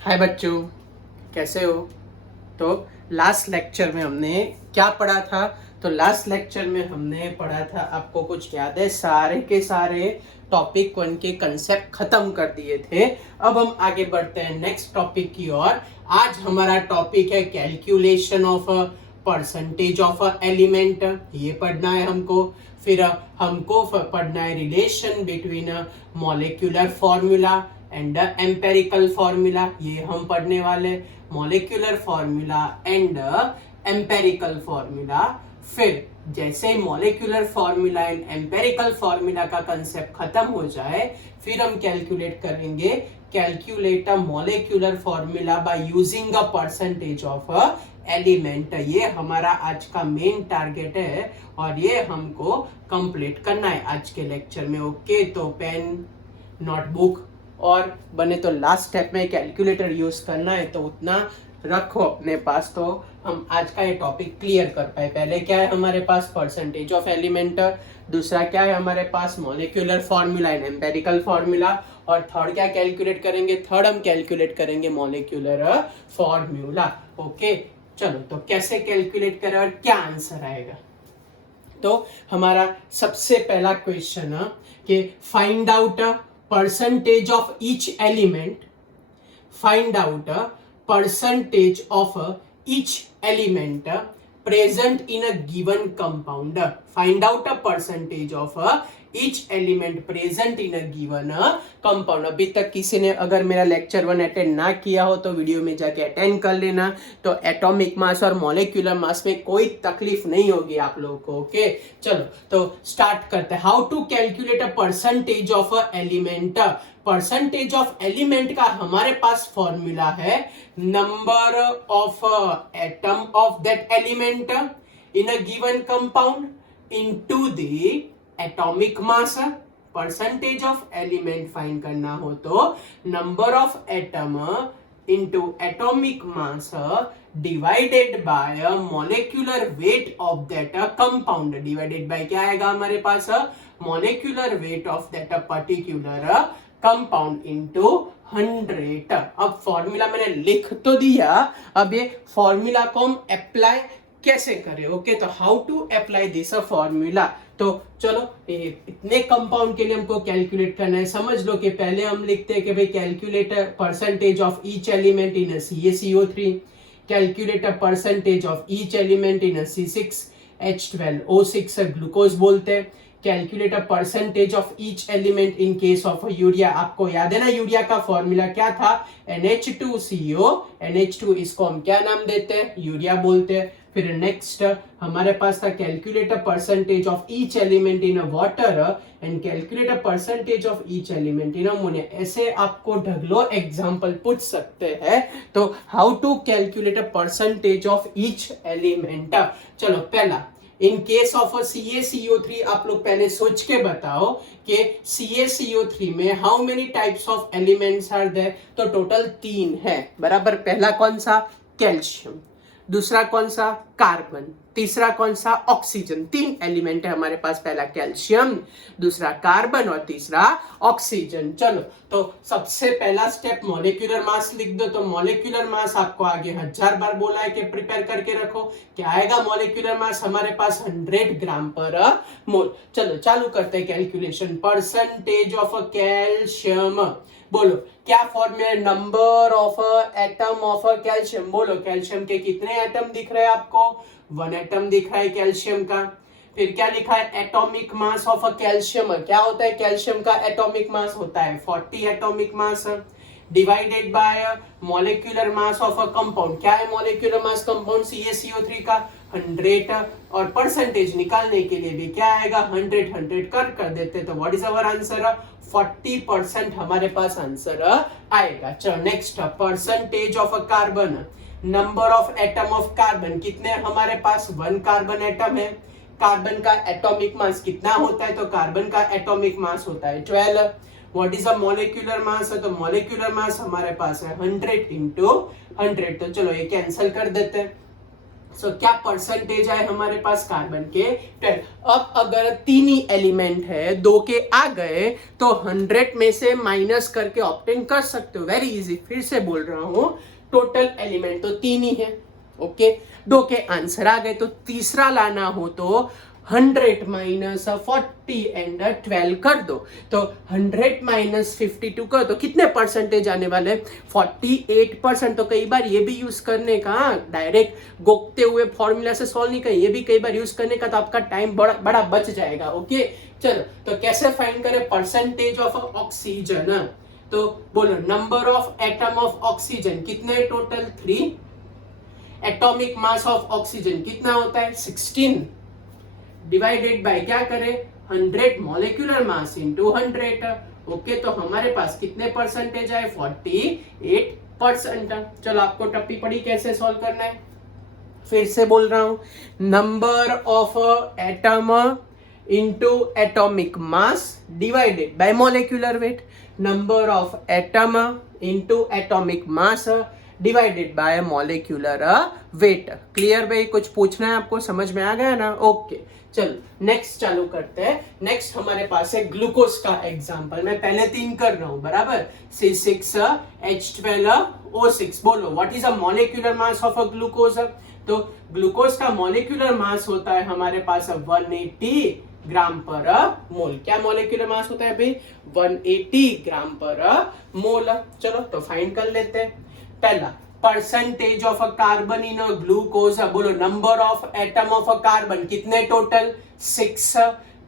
हाय बच्चों, कैसे हो। तो लास्ट लेक्चर में हमने क्या पढ़ा था। तो लास्ट लेक्चर में हमने पढ़ा था, आपको कुछ याद है, सारे के सारे टॉपिक वन के कंसेप्ट खत्म कर दिए थे। अब हम आगे बढ़ते हैं नेक्स्ट टॉपिक की ओर। आज हमारा टॉपिक है calculation of percentage of element. ये पढ़ना है हमको। फिर हमको पढ़ना है relation between molecular formula and empirical formula. ये हम पढ़ने वाले molecular formula and empirical formula. फिर जैसे ही molecular formula and empirical formula का कंसेप्ट खत्म हो जाए, फिर हम कैलकुलेट करेंगे, calculate a molecular formula by using a percentage of element. ये हमारा आज का मेन टारगेट है और ये हमको कंप्लीट करना है आज के लेक्चर में। ओके, तो पेन, नोटबुक और बने तो लास्ट स्टेप में कैलकुलेटर यूज करना है तो उतना रखो अपने पास, तो हम आज का ये टॉपिक क्लियर कर पाए। पहले क्या है हमारे पास, परसेंटेज ऑफ एलिमेंट। दूसरा क्या है हमारे पास, molecular formula and empirical formula. और थर्ड क्या कैलकुलेट करेंगे, थर्ड हम कैलकुलेट करेंगे मॉलिक्यूलर फॉर्मूला। ओके, चलो तो कैसे कैलकुलेट करें और क्या आंसर आएगा। तो हमारा सबसे पहला क्वेश्चन है कि find out percentage of each element. Find out a percentage of each element present in a given compound. Find out a percentage of each element present in a given compound. अभी तक किसी ने अगर मेरा lecture 1 attend ना किया हो तो वीडियो में जाके अटेंड कर लेना। तो एटॉमिक मास और मॉलिक्यूलर मास में कोई तकलीफ नहीं होगी आप लोगों को। ओके, चलो तो स्टार्ट करते हैं। How to calculate a percentage of a element. Percentage of element का हमारे पास फॉर्मूला है number of atom of that element in a given compound into the atomic mass. Percentage of element find करना हो तो number of atom into atomic mass divided by molecular weight of that compound. Divided by क्या आएगा हमारे पास, molecular weight of that particular compound into 100। अब formula मैंने लिख तो दिया, अब ये फॉर्मूला को हम अप्लाई कैसे करें। ओके, तो how to apply this formula. तो चलो इतने कंपाउंड के लिए हमको कैलकुलेट करना है। समझ लो कि पहले हम लिखते हैं कि भाई calculate percentage of each element in CaCO3, calculate percentage of each element in C6H12O6 glucose बोलते हैं। Calculate percentage of each element in case of urea. आपको याद है ना यूरिया का फॉर्मूला क्या था, NH2CO। NH2 इसको हम क्या नाम देते हैं, यूरिया बोलते हैं। फिर नेक्स्ट हमारे पास था calculate percentage of each element in water and calculate percentage of each element in ammonia. ऐसे आपको ढगलो एग्जांपल पूछ सकते हैं। तो how to calculate percentage of each element. चलो पहला, इन केस ऑफ CaCO3 आप लोग पहले सोच के बताओ कि CaCO3 में how many types of elements are there. तो टोटल 3 है, बराबर। पहला कौन सा, कैल्शियम। दूसरा कौन सा, कार्बन। तीसरा कौन सा, ऑक्सीजन। 3 एलिमेंट है हमारे पास, पहला कैल्शियम, दूसरा कार्बन और तीसरा ऑक्सीजन। चलो तो सबसे पहला स्टेप मॉलिक्यूलर मास लिख दो। तो मॉलिक्यूलर मास आपको आगे 1000 बार बोला है कि प्रिपेयर करके रखो। क्या आएगा मॉलिक्यूलर मास हमारे पास, 100 ग्राम पर मोल। चलो चालू करते हैं कैलकुलेशन। परसेंटेज ऑफ कैल्शियम, बोलो क्या फॉर्मूला है, number of atom of calcium. बोलो कैल्शियम के कितने एटम दिख रहे हैं आपको, 1 एटम दिख रहा है कैल्शियम का। फिर क्या लिखा है, एटॉमिक मास ऑफ कैल्शियम। क्या होता है कैल्शियम का एटॉमिक मास, होता है 40 atomic mass, divided by molecular mass of a compound. क्या है मॉलिक्यूलर मास कंपाउंड CaCO3 का, 100। और परसेंटेज निकालने के लिए भी क्या आएगा, 100 कर देते। तो व्हाट इज आवर आंसर, 40% हमारे पास आंसर आएगा। चलो next, percentage of carbon, number of atom of carbon. कितने हमारे पास, 1 कार्बन एटम है। कार्बन का एटॉमिक मास कितना होता है, तो कार्बन का एटॉमिक मास होता है 12। What is a molecular mass, तो मॉलिक्यूलर मास हमारे पास है 100 × 100। तो चलो ये कैंसिल कर देते हैं। सो क्या परसेंटेज आए हमारे पास कार्बन के 12। अब अगर तीन ही एलिमेंट है, 2 के आ गए तो 100 में से माइनस करके ऑब्टेन कर सकते हो, वेरी इजी। फिर से बोल रहा हूं, टोटल एलिमेंट तो 3 ही है, ओके, 2 के आंसर आ गए, तो तीसरा लाना हो तो 100 माइनस 40 एंड 12 कर दो, तो 100 माइनस 52 कर दो, कितने परसेंटेज आने वाले, 48%। तो कई बार ये भी यूज करने का, डायरेक्ट गोखते हुए फॉर्मूला से सॉल्व नहीं करें, ये भी कई बार यूज करने का, तो आपका टाइम बड़ा बच जाएगा, ओके। चलो, तो कैसे फाइंड करें परसेंटेज ऑफ ऑक्सीजन, तो बोलो number of atom of oxygen कितने total, 3, atomic mass of oxygen कितना होता है 16, डिवाइडेड बाय क्या करें 100, मॉलिक्यूलर मास इनटू 100, ओके। तो हमारे पास कितने परसेंटेज आए 48%। चलो, आपको टप्पी पड़ी कैसे सॉल्व करना है, फिर से बोल रहा हूं, number of atom into atomic mass divided by molecular wait, number of atom into atomic mass divided by molecular wait. Clear भाई, कुछ पूछना है आपको, समझ में आ गया ना, ओके। चलो नेक्स्ट चालू करते हैं। नेक्स्ट हमारे पास है ग्लूकोज का एग्जांपल, मैं पहले 3 कर रहा हूं, बराबर, C6H12O6। बोलो what is a molecular mass of a glucose, तो ग्लूकोज का मॉलिक्यूलर मास होता है हमारे पास 180 ग्राम पर मोल। क्या मॉलिक्यूलर मास होता है भाई, 180 ग्राम पर मोल। चलो तो फाइंड कर लेते हैं। पहला, percentage of a carbon in a glucose, बोलो number of atom of a carbon कितने टोटल 6,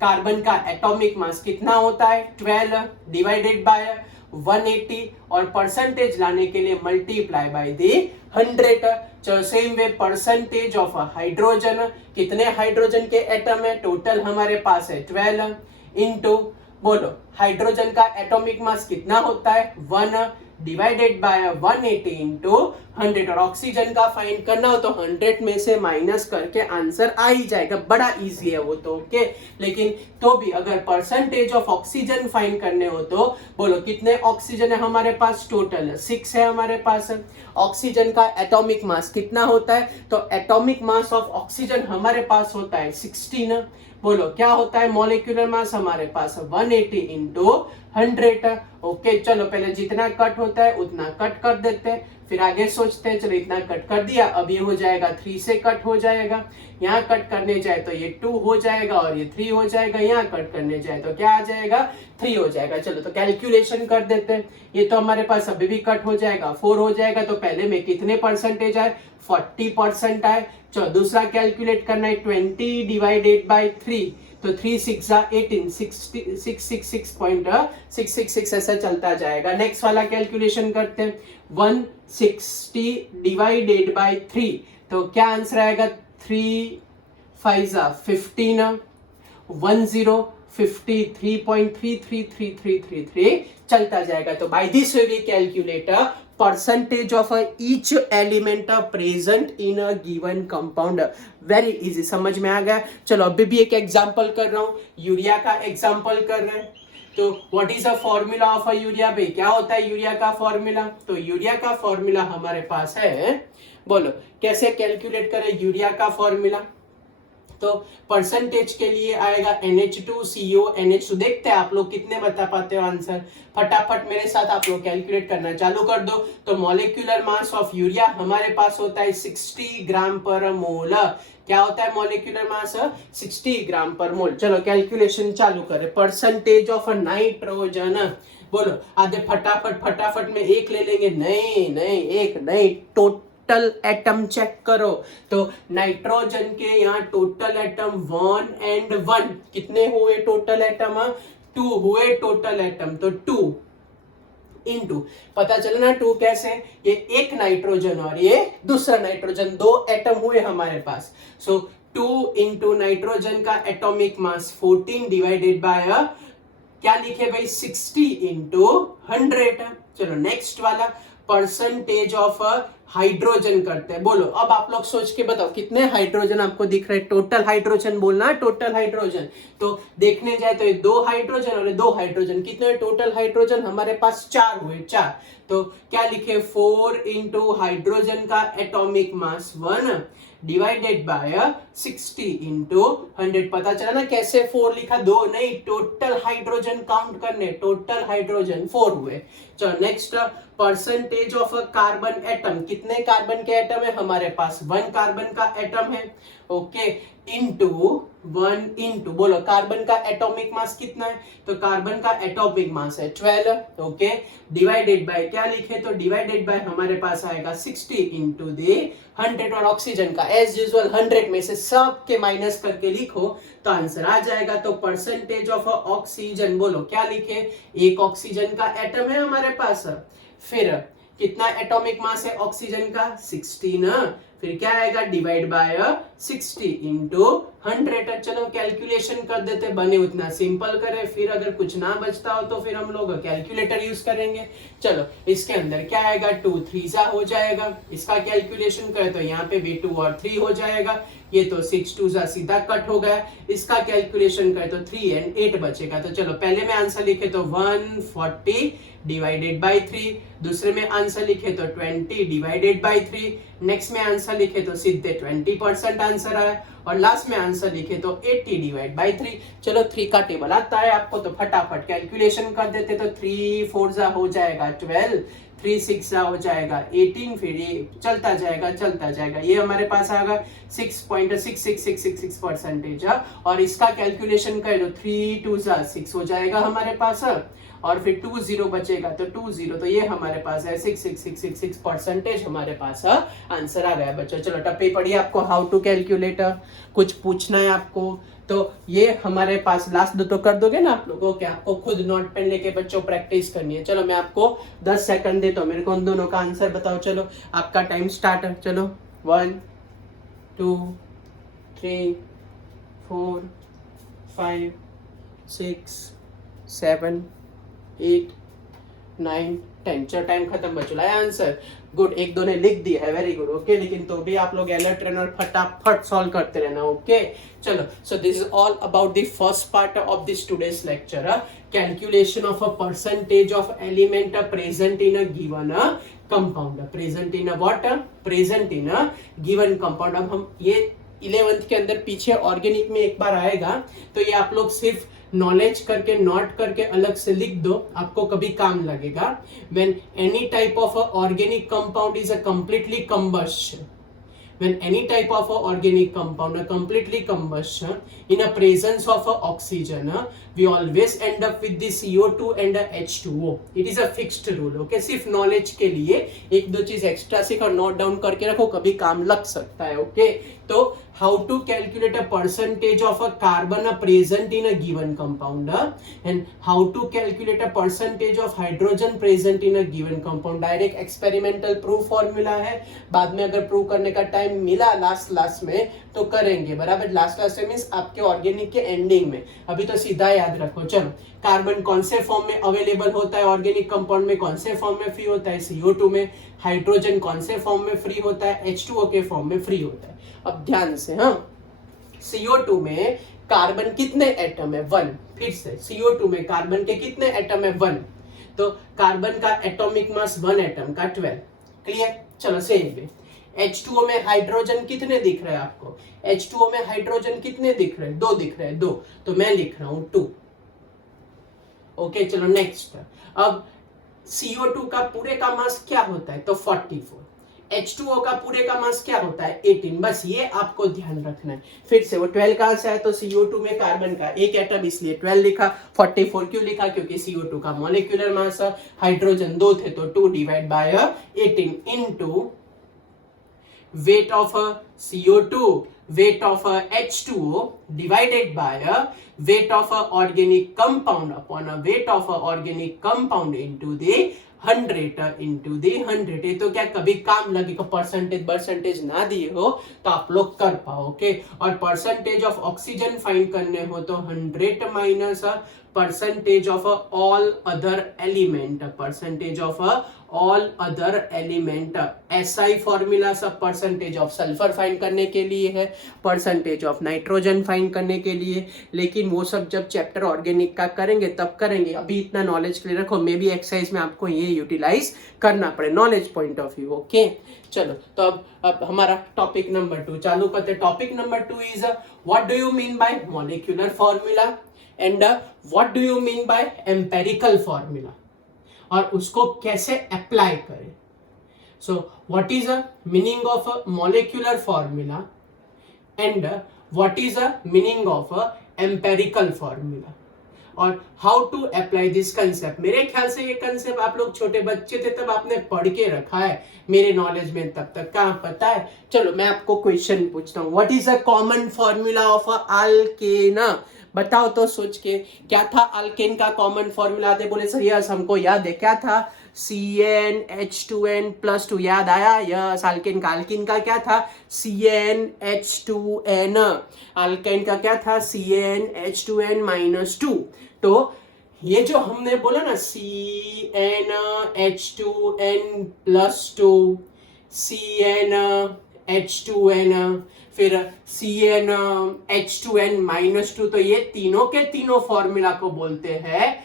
कार्बन का एटॉमिक मास कितना होता है 12, डिवाइडेड बाय 180, और परसेंटेज लाने के लिए multiply by the 100। Same way percentage of hydrogen, कितने हाइड्रोजन के एटम है टोटल हमारे पास है 12, इनटू बोलो हाइड्रोजन का एटॉमिक मास कितना होता है 1, डिवाइडेड बाय 180 इंटू 100, और ऑक्सीजन का फाइंड करना हो तो 100 में से माइनस करके आंसर आ ही जाएगा, बड़ा इजी है वो तो, ओके। लेकिन तो भी अगर परसेंटेज ऑफ ऑक्सीजन फाइंड करने हो तो बोलो कितने ऑक्सीजन है हमारे पास, टोटल 6 है हमारे पास। ऑक्सीजन का एटॉमिक मास कितना होता है, तो एटॉमिक मास ऑफ ऑक्सीजन हमारे पास होता है 16, बोलो क्या होता है मॉलिक्यूलर मास हमारे पास 180 इंटू 100, ओके। चलो पहले जितना कट होता है उतना कट कर देते हैं, फिर आगे सोचते हैं। चलो इतना कट कर दिया, अब ये हो जाएगा 3 से कट हो जाएगा, यहाँ कट करने जाए तो ये 2 हो जाएगा और ये 3 हो जाएगा, यहाँ कट करने जाए तो क्या आ जाएगा 3 हो जाएगा। चलो तो कैलकुलेशन कर देते हैं, ये तो हमारे पास अभी भी कट हो जाएगा 4 हो जाएगा, तो पहले में कितने परसेंटेज आए 40% आए। चलो दूसरा कैलकुलेट करना है 20 डिवाइडेड बाय 3, तो 3 6 18, 666 ऐसा चलता जाएगा। नेक्स्ट वाला कैलकुलेशन करते हैं 160 डिवाइडेड बाय 3, तो क्या आंसर आएगा 3 5 15, 10 53.333333 चलता जाएगा। तो by this way we calculate percentage of each element present in a given compound. Very easy, समझ में आ गया। चलो अभी भी एक एग्जांपल कर रहा हूं, यूरिया का एग्जांपल कर रहे हैं। तो what is a formula of a urea, भाई क्या होता है यूरिया का फॉर्मूला, तो यूरिया का फॉर्मूला हमारे पास है, बोलो कैसे कैलकुलेट करें यूरिया का फॉर्मूला, तो परसेंटेज के लिए आएगा NH2CO NH2। देखते हैं आप लोग कितने बता पाते हो आंसर, फटाफट मेरे साथ आप लोग कैलकुलेट करना चालू कर दो। तो मॉलिक्यूलर मास ऑफ यूरिया हमारे पास होता है 60 ग्राम पर मोल। क्या होता है मॉलिक्यूलर मास 60 ग्राम पर मोल। चलो कैलकुलेशन चालू करें। परसेंटेज ऑफ नाइट्रोजन, बोलो आधे फटाफट में एक ले लेंगे, नहीं एक नहीं, टोटल एटम चेक करो। तो नाइट्रोजन के यहाँ टोटल एटम 1 and 1 कितने हुए टोटल एटम, 2 हुए टोटल एटम, तो 2 इनटू, पता चला ना 2 कैसे, ये एक नाइट्रोजन और ये दूसरा नाइट्रोजन, 2 एटम हुए हमारे पास। सो 2 इंटू नाइट्रोजन का एटॉमिक मास 14 डिवाइडेड बाय क्या लिखे भाई 60 इंटू 100। चलो नेक्स्ट वाला परसेंटेज ऑफ हाइड्रोजन करते हैं। बोलो अब आप लोग सोच के बताओ कितने हाइड्रोजन आपको दिख रहे हैं, टोटल हाइड्रोजन बोलना है, टोटल हाइड्रोजन। तो देखने जाए तो ये 2 हाइड्रोजन और 2 हाइड्रोजन, कितने टोटल हाइड्रोजन हमारे पास 4 हुए, 4। तो क्या लिखे 4 इंटू हाइड्रोजन का atomic mass 1 divided by 60 into 100। पता चला ना कैसे 4 लिखा, 2 नहीं, टोटल हाइड्रोजन काउंट करने, टोटल हाइड्रोजन 4 हुए। चलो next, percentage of a carbon atom, कितने कार्बन के एटम है हमारे पास, 1 कार्बन का एटम है, ओके, इंटू 1 इंटू, बोलो कार्बन का एटॉमिक मास कितना है, तो कार्बन का एटॉमिक मास है 12, ओके, डिवाइडेड बाय क्या लिखे, तो डिवाइडेड बाय हमारे पास आएगा 60 इंटू दे 100, और ऑक्सीजन का एज यूजुअल 100 में से सब के माइनस करके लिखो तो आंसर आ जाएगा। तो परसेंटेज ऑफ ऑक्सीजन, बोलो क्या लिखे, एक ऑक्सीजन का एटम है हमारे पास, फिर कितना एटॉमिक मास है ऑक्सीजन का 16, फिर क्या आएगा डिवाइड बाय 60 इंटू 100। चलो कैलकुलेशन कर देते, बने उतना सिंपल करें, फिर अगर कुछ ना बचता हो तो फिर हम लोग कैलकुलेटर यूज करेंगे। चलो इसके अंदर क्या आएगा, 2 3 हो जाएगा, इसका कैलकुलेशन करें तो यहाँ पे भी 2 और 3 हो जाएगा, ये तो 6 2 सीधा कट हो गया, इसका कैलकुलेशन करें तो 3 और 8 बचेगा। तो चलो पहले में आंसर लिखे तो 140 डिवाइडेड बाय 3, दूसरे में आंसर लिखे तो 20 डिवाइडेड बाय 3, नेक्स्ट में आंसर लिखे तो सीधे 20% आंसर आया, और लास्ट में आंसर लिखे तो 80 डिवाइड बाय 3। चलो 3 का टेबल आता है आपको तो फटाफट कैलकुलेशन कर देते, तो 3 4 हो जाएगा 12, 3 6 हो जाएगा 18, फिर ये चलता जाएगा, ये हमारे पास आएगा 6.66666% और इसका कैलकुलेशन करें तो 3 2 6 हो जाएगा हमारे पास, और फिर 2 0 बचेगा तो 2 0, तो ये हमारे पास है 66666% हमारे पास आंसर आ गया बच्चों। चलो टप्पे पढ़िए, आपको हाउ टू कैलकुलेट, कुछ पूछना है आपको तो ये हमारे पास लास्ट 2 तो कर दोगे ना आप लोगों के, आपको खुद नोट पेन लेके बच्चों प्रैक्टिस करनी है। चलो मैं आपको 10 सेकंड देता हूँ, मेरे को उन दोनों का आंसर बताओ। चलो आपका टाइम स्टार्ट है, चलो 1 2 3 4 5 6 7 8 9 10। चलो टाइम खत्म बच्चों, लाया आंसर, गुड, 1 2 ने लिख दिया है, वेरी गुड, ओके, लेकिन तो भी आप लोग अलर्ट रहना और फटाफट सॉल्व करते रहना, ओके। चलो so this is all about the first part of this today's lecture, calculation of a percentage of element present in a given compound, present in a what, present in a given compound. अब हम ये 11th के अंदर पीछे organic में एक बार आएगा, तो ये आप लोग सिर्फ नॉलेज करके नोट करके अलग से लिख दो, आपको कभी काम लगेगा। When any type of organic compound is a completely combustion, when any type of organic compound completely combustion in a presence of oxygen, we always end up with the CO2 and H2O. It is a fixed rule, okay। सिर्फ knowledge के लिए 1-2 चीज extra सीख और note down करके रखो, कभी काम लग सकता है, ओके। तो how to calculate a percentage of a carbon present in a given compound, and how to calculate a percentage of hydrogen present in a given compound, direct experimental proof formula है, बाद में अगर prove करने का time मिला last में तो करेंगे, बराबर। लास्ट में मींस आपके ऑर्गेनिक के एंडिंग में, अभी तो सीधा याद रखो। चलो कार्बन कौन से फॉर्म में अवेलेबल होता है ऑर्गेनिक कंपाउंड में, कौन से फॉर्म में फ्री होता है, CO2 में। हाइड्रोजन कौन से फॉर्म में फ्री होता है, H2O के फॉर्म में फ्री होता है। अब ध्यान से, हाँ, CO2 में कार्बन कितने एटम है, 1, फिर से CO2 में कार्बन के कितने एटम है, 1, तो कार्बन का एटॉमिक मास 1 एटम का 12, क्लियर। चलो सेम वे H2O में हाइड्रोजन कितने दिख रहे हैं आपको, H2O में हाइड्रोजन कितने दिख रहे हैं, 2 दिख रहे हैं, 2, तो मैं लिख रहा हूं 2, ओके। चलो नेक्स्ट, अब CO2 का पूरे का मास क्या होता है, तो 44, H2O का पूरे का मास क्या होता है, 18, बस ये आपको ध्यान रखना है। फिर से वो 12 कहां से आया, तो CO2 में कार्बन का एक एटम इसलिए 12 लिखा, 44 क्यों लिखा, क्योंकि CO2 का मॉलिक्यूलर मास, हाइड्रोजन 2 थे तो 2 divide by 18 into weight of CO2, weight of H2O divided by weight of organic compound upon a weight of organic compound into the 100 into दी 100। ये तो क्या कभी काम लगेगा, परसेंटेज ना दिए हो तो आप लोग कर पाओ। ओके, और परसेंटेज ऑफ ऑक्सीजन फाइंड करने हो तो 100 minus percentage of all other element, percentage of all other element. ऐसा ही फॉर्मूला सब परसेंटेज ऑफ सल्फर फाइंड करने के लिए है, परसेंटेज ऑफ नाइट्रोजन फाइंड करने के लिए, लेकिन वो सब जब चैप्टर ऑर्गेनिक का करेंगे तब करेंगे। अभी इतना नॉलेज के लिए रखो, मे बी एक्सरसाइज में आपको ये यूटिलाइज करना पड़े knowledge point of view. Okay, चलो तो अब हमारा टॉपिक नंबर 2 चालू करते। Topic number 2 is what do you mean by molecular formula and what do you mean by empirical formula, और उसको कैसे अप्लाई करें। So what is a meaning of a molecular formula and what is a meaning of a empirical formula, और how to apply this concept. मेरे ख्याल से ये concept आप लोग छोटे बच्चे थे तब आपने पढ़ के रखा है, मेरे नॉलेज में तब तक कहाँ पता है। चलो मैं आपको क्वेश्चन पूछता हूँ, what is a common formula of a alkane. बताओ तो सोच के, क्या था अल्केन का कॉमन फॉर्मूला। दे बोले सर यस हमको याद है, क्या था, CnH2n+2, याद आया, यस। अल्केन का क्या था, CnH2n। अल्केन का क्या था, CnH2n-2। तो ये जो हमने बोला ना CnH2n+2, CnH2n, फिर CnH2n-2, तो ये तीनों के तीनों फॉर्मूला को बोलते हैं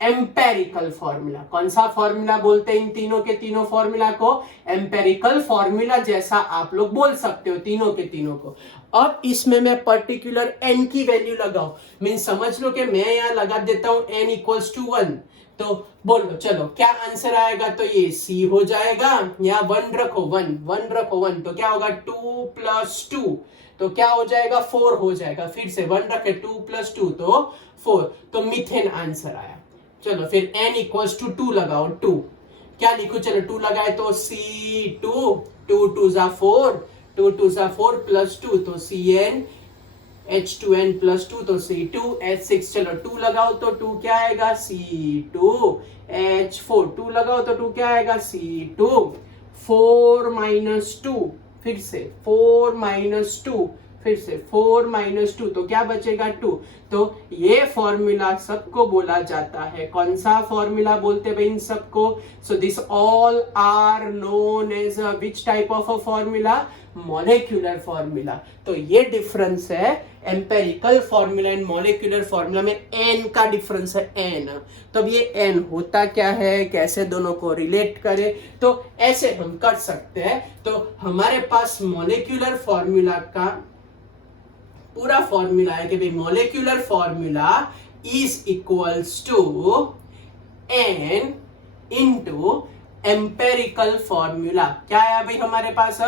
एम्पेरिकल फॉर्मूला। कौन सा फॉर्मूला बोलते हैं इन तीनों के तीनों फॉर्मूला को, एम्पेरिकल फॉर्मूला जैसा आप लोग बोल सकते हो तीनों के तीनों को। अब इसमें मैं पर्टिकुलर n की वैल्यू लगाऊं, मीन समझ लो कि मैं यहां लगा देता हूं n = 1, तो बोलो चलो क्या आंसर आएगा, तो ये C हो जाएगा, या 1 रखो, 1 रखो, 1 तो क्या होगा 2 + 2, तो क्या हो जाएगा 4 हो जाएगा। फिर से 1 रखे, 2 + 2 तो 4, तो मीथेन आंसर आया। चलो फिर n = 2 लगाओ, 2 क्या लिखो, चलो 2 लगाए तो C2, 2 2 = 4, 2 2 = 4 + 2 तो CnH2n+2 तो C2H6। चलो 2 लगाओ तो 2 क्या आएगा, C2H4, 2 लगाओ तो 2 क्या आएगा, C2, 4 - 2, फिर से 4 - 2, फिर से 4 - 2 तो क्या बचेगा 2। तो ये फॉर्मूला सबको बोला जाता है, कौन सा फॉर्मूला बोलते हैं भाई इन सबको, so this all are known as which type of a formula, molecular formula. तो ये डिफरेंस है empirical formula and molecular formula में, n का डिफरेंस है, n। तो अब ये n होता क्या है, कैसे दोनों को रिलेट करें, तो ऐसे हम कर सकते हैं। तो हमारे पास मॉलिक्यूलर फॉर्मूला का पूरा फॉर्मूला है कि भाई molecular formula is equals to n into empirical formula. क्या है भाई हमारे पास,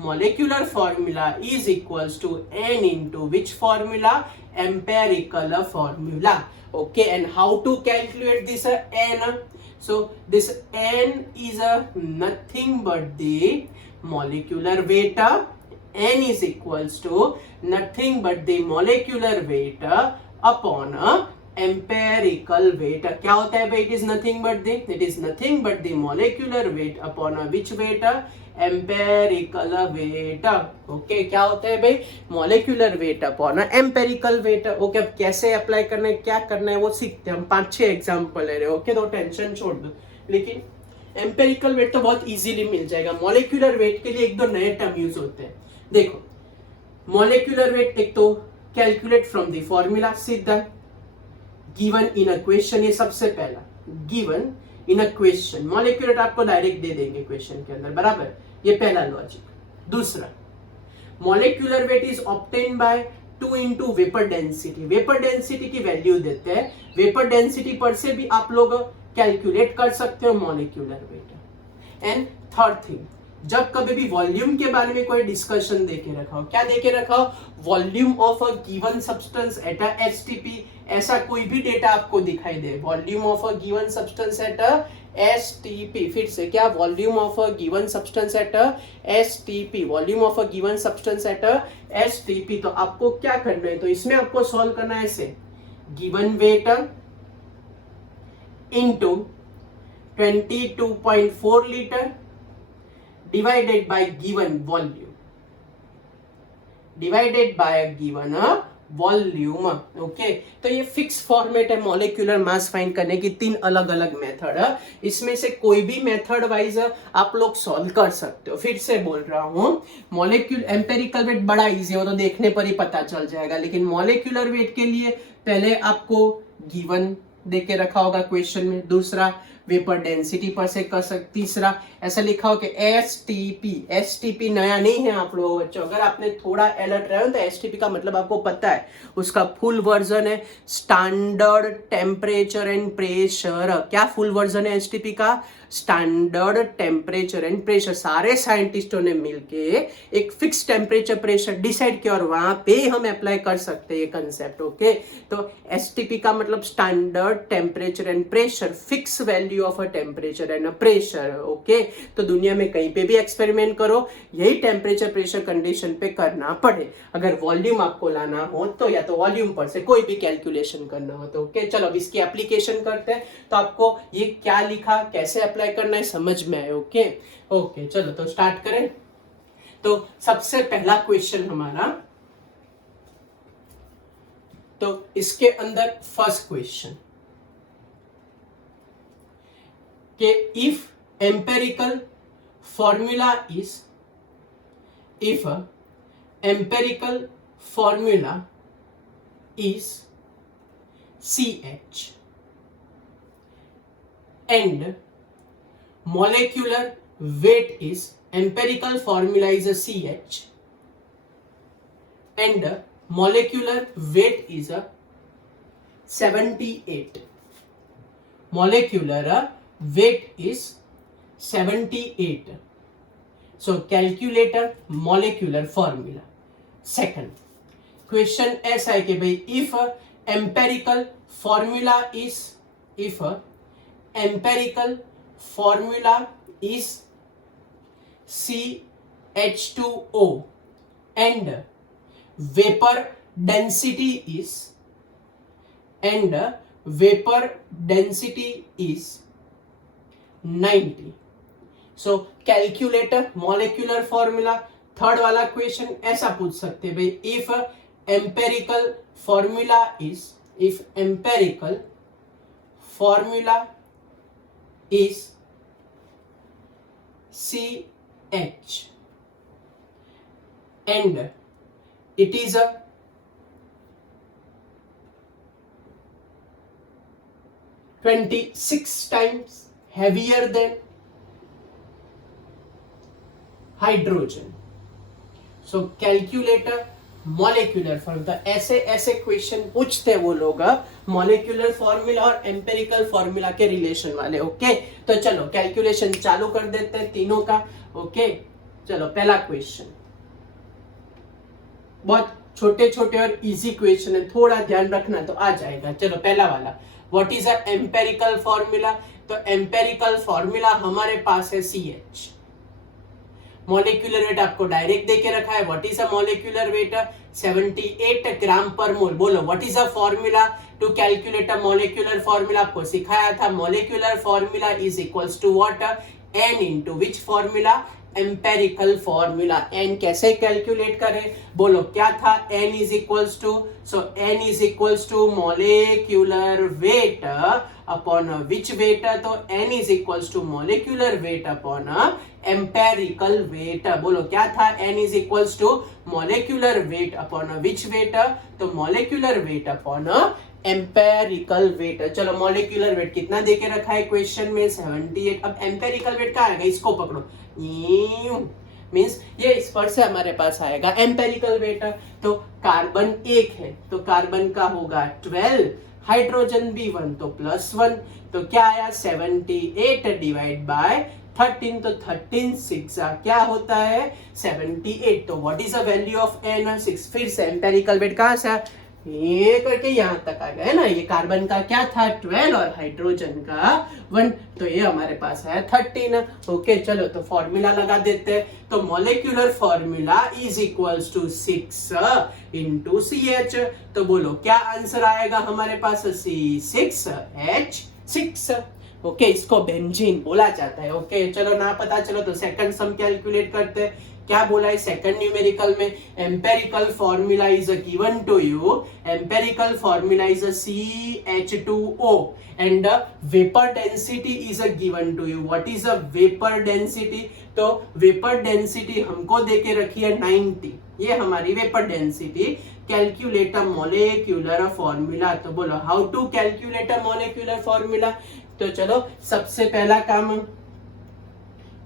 molecular formula is equals to n into which formula, empirical formula. Okay, and how to calculate this n, so this n is nothing but the molecular weight, n is equals to nothing but the molecular weight upon empirical weight। क्या होता है भाई, it is nothing but the molecular weight upon which weight, empirical weight. Okay, क्या होता है भाई, molecular weight upon empirical weight. Okay, अब कैसे अप्लाई करना है, क्या करना है वो सीखते हैं हम, 5-6 एग्जांपल ले रहे हैं। ओके, तो टेंशन छोड़ दो, लेकिन एम्पेरिकल वेट तो बहुत इजीली मिल जाएगा। मॉलिक्यूलर वेट के लिए एक दो नए टर्म यूज होते हैं। देखो, मॉलिक्यूलर वेट एक तो कैलकुलेट फ्रॉम द फॉर्मूला, सीधा गिवन इन अ क्वेश्चन, ये सबसे पहला given in a question. Molecular आपको डायरेक्ट दे देंगे क्वेश्चन के अंदर, बराबर, ये पहला लॉजिक। दूसरा, molecular weight is obtained by 2 into vapour density. Vapour density की वैल्यू देते हैं, वेपर डेंसिटी पर से भी आप लोग कैलकुलेट कर सकते हो molecular weight. And third thing, जब कभी भी वॉल्यूम के बारे में कोई डिस्कशन देके रखा हो, क्या देके रखा हो, volume of a given substance at a STP, ऐसा कोई भी डेटा आपको दिखाई दे, volume of a given substance at a STP, फिर से क्या, volume of a given substance at a STP, volume of a given substance at a STP, तो आपको क्या करना है, तो इसमें आपको सॉल्व करना है ऐसे, given weight into 22.4 litre divided by given volume, divided by given volume. Okay, तो ये फिक्स फॉर्मेट है मॉलिक्यूलर मास फाइंड करने की। 3 अलग अलग मेथड है, इसमें से कोई भी मेथड वाइज आप लोग सॉल्व कर सकते हो। फिर से बोल रहा हूं, मॉलिक्यूल एम्पेरिकल वेट बड़ा इजी है, वो तो देखने पर ही पता चल जाएगा, लेकिन मॉलिक्यूलर वेट के लिए पहले आपको गिवन देके रखा होगा क्वेश्चन में, दूसरा वेपर डेंसिटी पर से कर सकते, तीसरा ऐसा लिखा हो कि एसटीपी। एसटीपी नया नहीं है आप लोगों बच्चों, अगर आपने थोड़ा अलर्ट रहे हो तो एसटीपी का मतलब आपको पता है, उसका फुल वर्जन है स्टैंडर्ड टेम्परेचर एंड प्रेशर। क्या फुल वर्जन है एसटीपी का? Standard temperature and pressure. सारे साइंटिस्टों ने मिलके एक फिक्स टेम्परेचर प्रेशर डिसाइड किया और वहां पे हम अप्लाई कर सकते हैं ये कंसेप्ट। ओके, तो एसटीपी का मतलब standard temperature and pressure, fix value of a temperature and a pressure. Okay, तो दुनिया में कहीं पे भी एक्सपेरिमेंट करो, यही टेम्परेचर प्रेशर कंडीशन पे करना पड़े। अगर वॉल्यूम आपको लाना हो तो या तो वॉल्यूम पर से कोई भी कैलकुलेशन करना हो तो। ओके, चलो अब इसकी एप्लीकेशन करते हैं। तो आपको ये क्या लिखा, कैसे अप्लाई करना है, समझ में आए? ओके ओके, चलो तो स्टार्ट करें। तो सबसे पहला क्वेश्चन हमारा, तो इसके अंदर फर्स्ट क्वेश्चन कि if empirical formula is, if empirical formula is CH and molecular weight is, empirical formula is a CH and molecular weight is a 78. Molecular weight is 78. So calculate a molecular formula. Second question ऐसा है कि भाई if empirical formula is, if empirical formula is CH2O and vapor density is, and vapor density is 90. So calculate molecular formula. Third वाला question ऐसा पूछ सकते हैं भाई, if empirical formula is, if empirical formula is CH and it is a 26 times heavier than hydrogen, so calculate a molecular formula. ऐसे ऐसे question पूछते हैं वो लोग मॉलिक्यूलर फॉर्मूला और एम्पेरिकल फॉर्मूला के रिलेशन वाले। ओके, तो चलो कैलकुलेशन चालू कर देते हैं तीनों का। ओके, चलो पहला क्वेश्चन, बहुत छोटे छोटे और इजी क्वेश्चन है, थोड़ा ध्यान रखना तो आ जाएगा। चलो पहला वाला, what is a empirical formula? तो एम्पेरिकल फॉर्मूला हमारे पास है CH। मॉलिक्यूलर वेट आपको डायरेक्ट देके रखा है, what is a molecular weight? 78 gram पर मोल। बोलो what is a formula to calculate a molecular formula? आपको सिखाया था molecular formula is equals to what? n into which formula? Empirical formula. n कैसे कैलकुलेट करें? बोलो क्या था? n is equals to, so n is equals to molecular weight upon which weight? तो n is equals to molecular weight upon empirical weight. बोलो क्या था? n is equals to molecular weight upon which weight? तो molecular weight upon empirical weight. चलो molecular weight कितना देके रखा है क्वेश्चन में? 78। अब एम्पेरिकल वेट क्या आएगा? इसको पकड़ो, मींस ये इस पर से हमारे पास आएगा एम्पेरिकल वेट। तो कार्बन 1 है तो कार्बन का होगा 12, हाइड्रोजन भी 1 तो +1, तो क्या आया? 78 डिवाइड बाय 13, तो 13 6 क्या होता है? 78। तो what is the value of n? 6। फिर से एम्पेरिकल वेट कहां से ये करके यहां तक आ गए ना। ये कार्बन का क्या था? 12 और हाइड्रोजन का 1, तो ये हमारे पास है 13। ओके, चलो तो फॉर्मूला लगा देते हैं। तो molecular formula is equals to 6 into CH। तो बोलो क्या आंसर आएगा हमारे पास? C6H6। ओके, इसको बेंजीन बोला जाता है। ओके चलो, ना पता चलो तो सेकंड सम कैलकुलेट करते हैं। क्या बोला है सेकंड न्यूमेरिकल में? Empirical formula is given to you, empirical formula is CH2O and vapour density is given to you. What is a vapour density? तो वेपर डेंसिटी हमको देके रखी है 90, ये हमारी vapour density. Calculate a molecular formula, तो बोलो how to calculate a molecular formula. तो चलो सबसे पहला काम,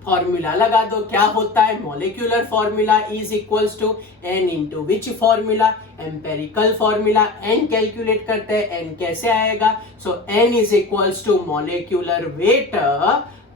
फॉर्मूला लगा दो। क्या होता है? Molecular formula is equals to n into which formula? Empirical formula. n calculate करते हैं, n कैसे आएगा? So n is equals to molecular weight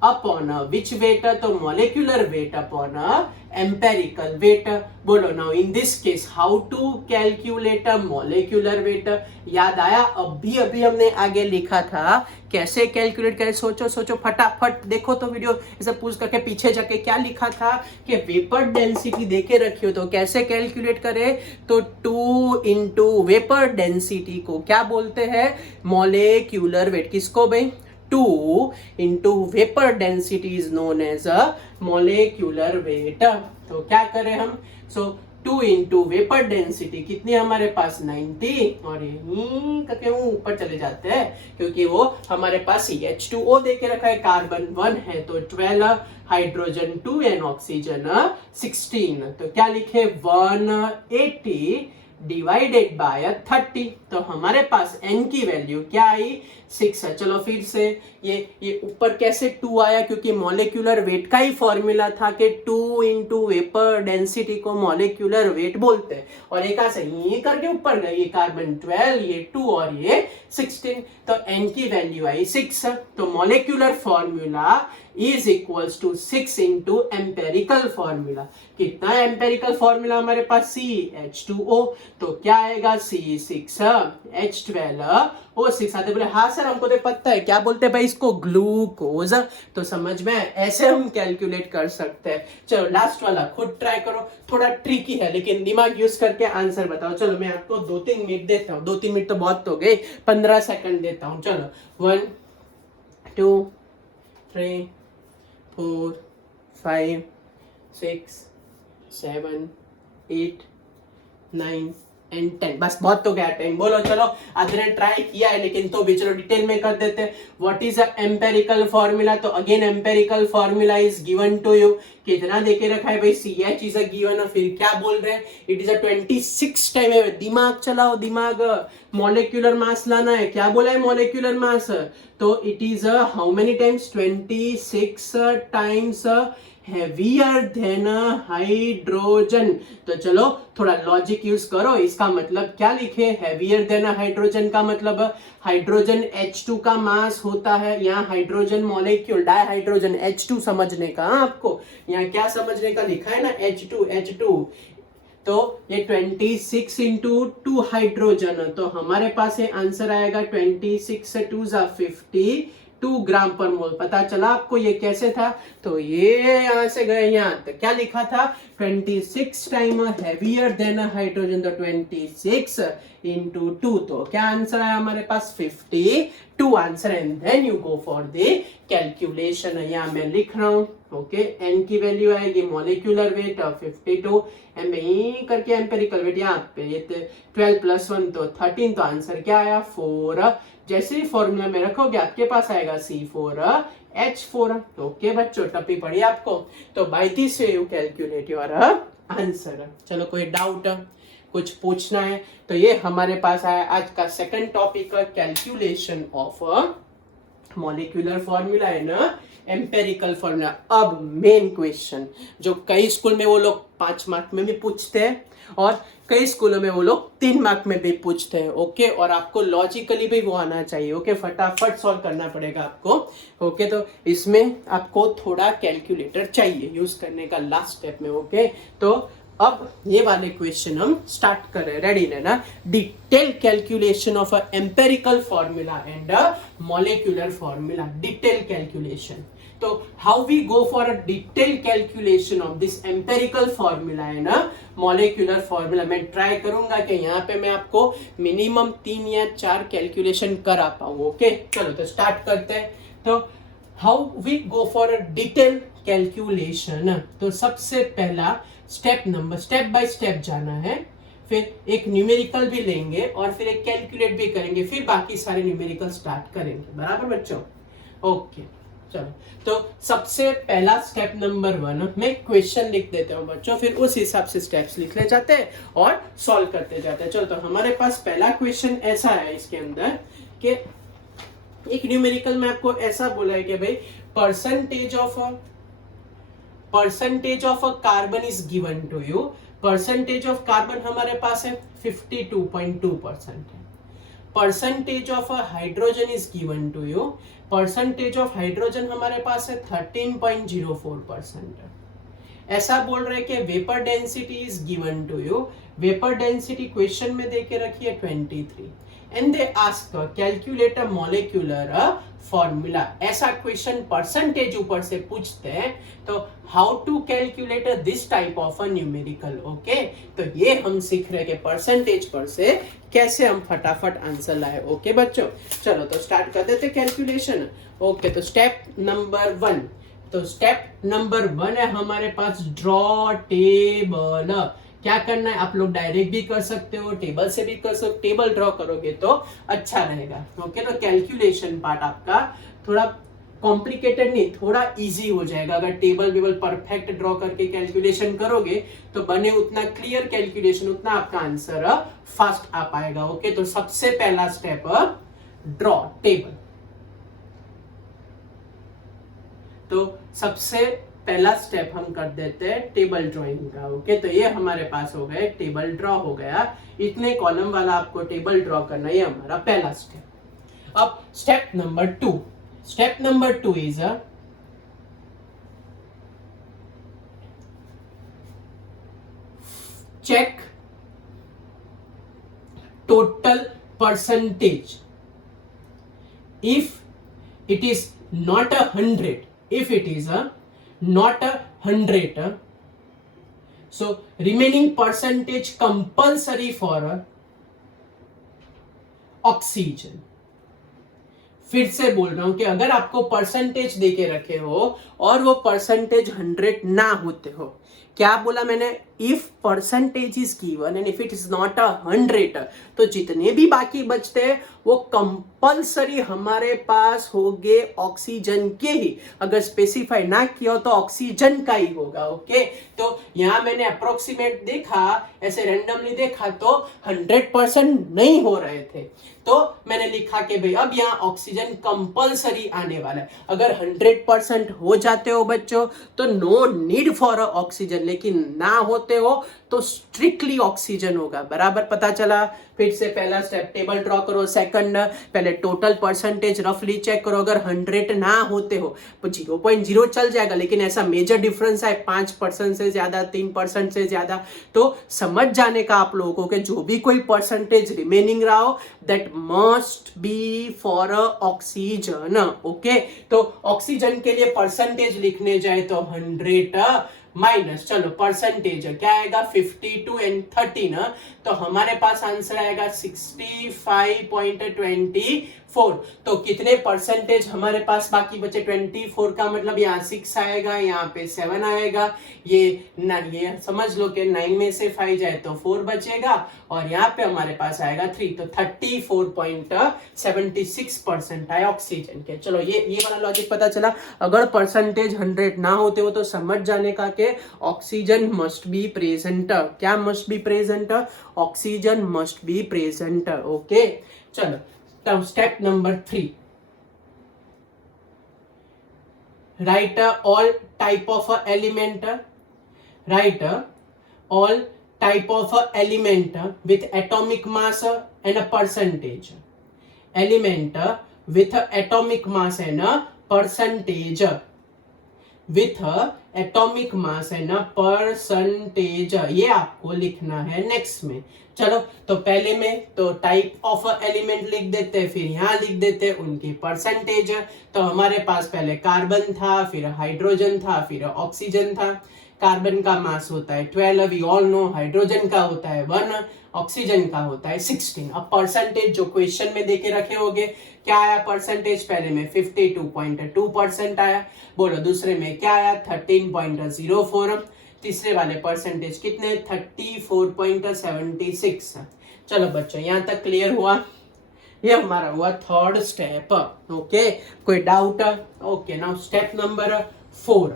upon which weight? तो molecular weight upon empirical weight. बोलो now in this case how to calculate a molecular weight? याद आया? अभी अभी हमने आगे लिखा था कैसे कैलकुलेट करें। सोचो सोचो फटाफट, देखो तो वीडियो ऐसे पूछ करके पीछे जाके क्या लिखा था कि वेपर डेंसिटी देके रखी हो तो कैसे कैलकुलेट करें? तो 2 इंटू वेपर डेंसिटी को क्या बोलते हैं? Molecular weight. किसको भाई? 2 into vapor density is known as a molecular weight। तो क्या करें हम? सो 2 into vapor density कितनी हमारे पास? 90, और यहीं करके ऊपर चले जाते हैं क्योंकि वो हमारे पास CH2O देके रखा है, कार्बन 1 है तो 12, हाइड्रोजन 2 एंड ऑक्सीजन 16। तो क्या लिखे? 180 डिवाइडेड बाय 30। तो हमारे पास n की वैल्यू क्या आई? 6 है। चलो फिर से ये ऊपर कैसे 2 आया? क्योंकि मॉलिक्यूलर वेट का ही फॉर्मूला था कि 2 इंटू वेपर डेंसिटी को मॉलिक्यूलर वेट बोलते हैं, और एक ऐसे ये करके ऊपर गए, ये कार्बन 12, ये 2 और ये 16। तो n की वैल्यू आई 6। तो molecular formula is equals to 6 into empirical formula. कितना एम्पेरिकल फॉर्मूला हमारे पास? CH2O। तो क्या आएगा? C6H12O6। आते बोले हाँ सर हमको तो पता है, क्या बोलते हैं भाई इसको? ग्लूकोज। तो समझ में ऐसे हम कैलकुलेट कर सकते हैं। चलो लास्ट वाला खुद ट्राई करो, थोड़ा ट्रिकी है लेकिन दिमाग यूज करके आंसर बताओ। चलो मैं आपको 2-3 मिनट देता हूँ, 2-3 मिनट तो बहुत हो गए, 15 सेकंड देता हूँ। चलो 1 2 3 4 5 6 7 8 9 एंड 10। बस बहुत तो गया टाइम। बोलो चलो, आधे ने ट्राई किया है लेकिन तो भी चलो डिटेल में कर देते हैं। What is a empirical formula? तो again empirical formula is given to you. कितना देके रखा है भाई? CH is a given. फिर क्या बोल रहे हैं? इट इज अ 26 टाइम है। दिमाग चलाओ, दिमाग। मॉलिक्यूलर मास लाना है। क्या बोला है मॉलिक्यूलर मास? तो it is how many times? 26 times heavier than hydrogen. तो चलो थोड़ा लॉजिक यूज करो। इसका मतलब क्या लिखे? हेवियर देन हाइड्रोजन का मतलब हाइड्रोजन H2 का मास होता है। यहाँ hydrogen molecule, di hydrogen H2 समझने का। आपको यहाँ क्या समझने का लिखा है ना? H2। तो ये 26 इंटू 2 हाइड्रोजन, तो हमारे पास ये आंसर आएगा 26 2 52 ग्राम पर मोल। पता चला आपको ये कैसे था? तो ये यहां से गए यहाँ, तो क्या लिखा था? 26 टाइम हैवियर देन हाइड्रोजन। तो 26 इंटू 2, तो क्या आंसर आया हमारे पास? 52 answer. And then you go for the calculation. यहाँ मैं लिख रहा हूँ। ओके, एन की वैल्यू आएगी मॉलिक्यूलर वेट 52, एम करके एम्पेरिकल वेट यहाँ पे ये 12 + 1 तो 13। तो आंसर क्या आया? 4। जैसे ही फॉर्मूला में रखोगे आपके पास आएगा C4H4। ओके बच्चों, टपी पड़ी आपको? तो by this way you calculate your answer. चलो कोई डाउट, कुछ पूछना है? तो ये हमारे पास आया आज का second topic, calculation of molecular formula है ना, एम्पेरिकल फॉर्मूला। अब मेन क्वेश्चन जो कई स्कूल में वो लोग 5 मार्क में भी पूछते हैं और कई स्कूलों में वो लोग 3 मार्क में भी पूछते हैं। ओके, और आपको लॉजिकली भी वो आना चाहिए। ओके, फटाफट सॉल्व करना पड़ेगा आपको। ओके, तो इसमें आपको थोड़ा कैलकुलेटर चाहिए यूज करने का लास्ट स्टेप में। ओके, तो अब ये वाले क्वेश्चन हम स्टार्ट कर रहे हैं। रेडी है ना? Detail calculation of a empirical formula and a molecular formula. Detail calculation. तो how we go for a detail calculation of this empirical formula and a molecular formula. मैं ट्राई करूंगा कि यहाँ पे मैं आपको मिनिमम 3 या 4 कैलकुलेशन करा पाऊँ। ओके, चलो तो स्टार्ट करते हैं। तो how we go for a detail calculation, तो सबसे पहला स्टेप बाय स्टेप जाना है, फिर एक न्यूमेरिकल भी लेंगे और फिर एक कैलकुलेट भी करेंगे, फिर बाकी सारे न्यूमेरिकल स्टार्ट करेंगे, बराबर बच्चों? ओके चलो, तो सबसे पहला स्टेप नंबर 1 मैं क्वेश्चन लिख देता हूँ बच्चों, फिर उस हिसाब से स्टेप्स लिख ले जाते हैं और सॉल्व करते जाते हैं। चलो, तो हमारे पास पहला क्वेश्चन ऐसा है इसके अंदर कि एक न्यूमेरिकल में आपको ऐसा बोला है कि भाई percentage of a carbon is given to you. Percentage of carbon हमारे पास है 52.2% है। Percentage of hydrogen is given to you. Percentage of hydrogen हमारे पास है 13.04% है। ऐसा बोल रहे कि vapour density is given to you. Vapour density question में देके रखी है 23 and they ask calculate a molecular formula. ऐसा क्वेश्चन परसेंटेज ऊपर से पूछते हैं, तो how to calculate this type of a numerical. Okay, तो ये हम सीख रहे हैं कि परसेंटेज पर से कैसे हम फटाफट आंसर लाए। ओके बच्चों, चलो तो स्टार्ट कर देते कैलकुलेशन। ओके, तो स्टेप नंबर 1, तो स्टेप नंबर 1 है हमारे पास ड्रॉ टेबल। क्या करना है, आप लोग डायरेक्ट भी कर सकते हो, टेबल से भी कर सकते हो, टेबल ड्रॉ करोगे तो अच्छा रहेगा। ओके, तो कैलकुलेशन पार्ट आपका थोड़ा कॉम्प्लिकेटेड नहीं, थोड़ा इजी हो जाएगा। अगर टेबल वेबल परफेक्ट ड्रॉ करके कैलकुलेशन करोगे तो बने उतना क्लियर कैलकुलेशन, उतना आपका आंसर फास्ट आ पाएगा। ओके, तो सबसे पहला स्टेप ड्रॉ टेबल। तो सबसे पहला स्टेप हम कर देते हैं टेबल ड्राइंग का। ओके, तो ये हमारे पास हो गए, टेबल ड्रॉ हो गया। इतने कॉलम वाला आपको टेबल ड्रॉ करना, ये हमारा पहला स्टेप। अब step number 2, step number 2 is check total percentage. If it is not 100, if it is not 100, so remaining percentage compulsory for oxygen. फिर से बोल रहा हूं कि अगर आपको परसेंटेज देके रखे हो और वो परसेंटेज 100 ना होते हो, क्या बोला मैंने, if percentage is given and if it is not 100, तो जितने भी बाकी बचते हैं वो कंपल्सरी हमारे पास होंगे ऑक्सीजन के ही। अगर स्पेसिफाई ना किया हो तो ऑक्सीजन का ही होगा। ओके, तो यहां मैंने अप्रोक्सीमेट देखा, ऐसे रैंडमली देखा तो 100% नहीं हो रहे थे, तो मैंने लिखा कि भाई अब यहाँ ऑक्सीजन कंपल्सरी आने वाला है। अगर 100% हो जाते हो बच्चों तो नो नीड फॉर ऑक्सीजन, लेकिन ना होते हो तो स्ट्रिक्टली ऑक्सीजन होगा। बराबर पता चला? फिर से पहला स्टेप टेबल ड्रॉ करो। सेकंड, पहले टोटल परसेंटेज रफली चेक करो। अगर 100 ना होते हो तो 0.0 चल जाएगा, लेकिन ऐसा मेजर डिफरेंस है 5% से ज्यादा, 3% से ज्यादा, तो समझ जाने का आप लोगों को कि जो भी कोई परसेंटेज रिमेनिंग रहा हो that must be for oxygen. Okay, तो ऑक्सीजन के लिए परसेंटेज लिखने जाए तो 100 माइनस, चलो परसेंटेज क्या आएगा 52 एंड 13, तो हमारे पास आंसर आएगा 65.24। तो कितने परसेंटेज हमारे पास बाकी बचे, 24 का मतलब यहाँ 6 आएगा, यहाँ पे 7 आएगा, ये समझ लो कि 9 में से 5 जाए तो 4 बचेगा और यहाँ पे हमारे पास आएगा 3, तो 34.76% है ऑक्सीजन के। चलो ये वाला लॉजिक पता चला। अगर परसेंटेज 100 ना होते हो तो समझ जाने का कि ऑक्सीजन मस्ट बी प्रेजेंट। क्या must be present? Oxygen must be present. Okay, चलो step number 3, write all type of element, write all type of element with atomic mass and a percentage, element with atomic mass and a percentage, with atomic mass है ना percentage, ये आपको लिखना है next में। चलो, तो पहले में तो टाइप ऑफ एलिमेंट लिख देते हैं, फिर यहाँ लिख देते हैं उनकी परसेंटेज। तो हमारे पास पहले कार्बन था, फिर हाइड्रोजन था, फिर ऑक्सीजन था। कार्बन का मास होता है 12, वी ऑल नो। हाइड्रोजन का होता है 1 ऑक्सीजन का होता है 16। अब परसेंटेज जो क्वेश्चन में देके रखे होगे, क्या आया परसेंटेज, पहले में 52.2% आया, बोलो दूसरे में क्या आया 13.04, तीसरे वाले परसेंटेज कितने 34.76। चलो बच्चों यहाँ तक क्लियर हुआ, ये हमारा हुआ थर्ड स्टेप। ओके, कोई doubt? Okay, now step number 4।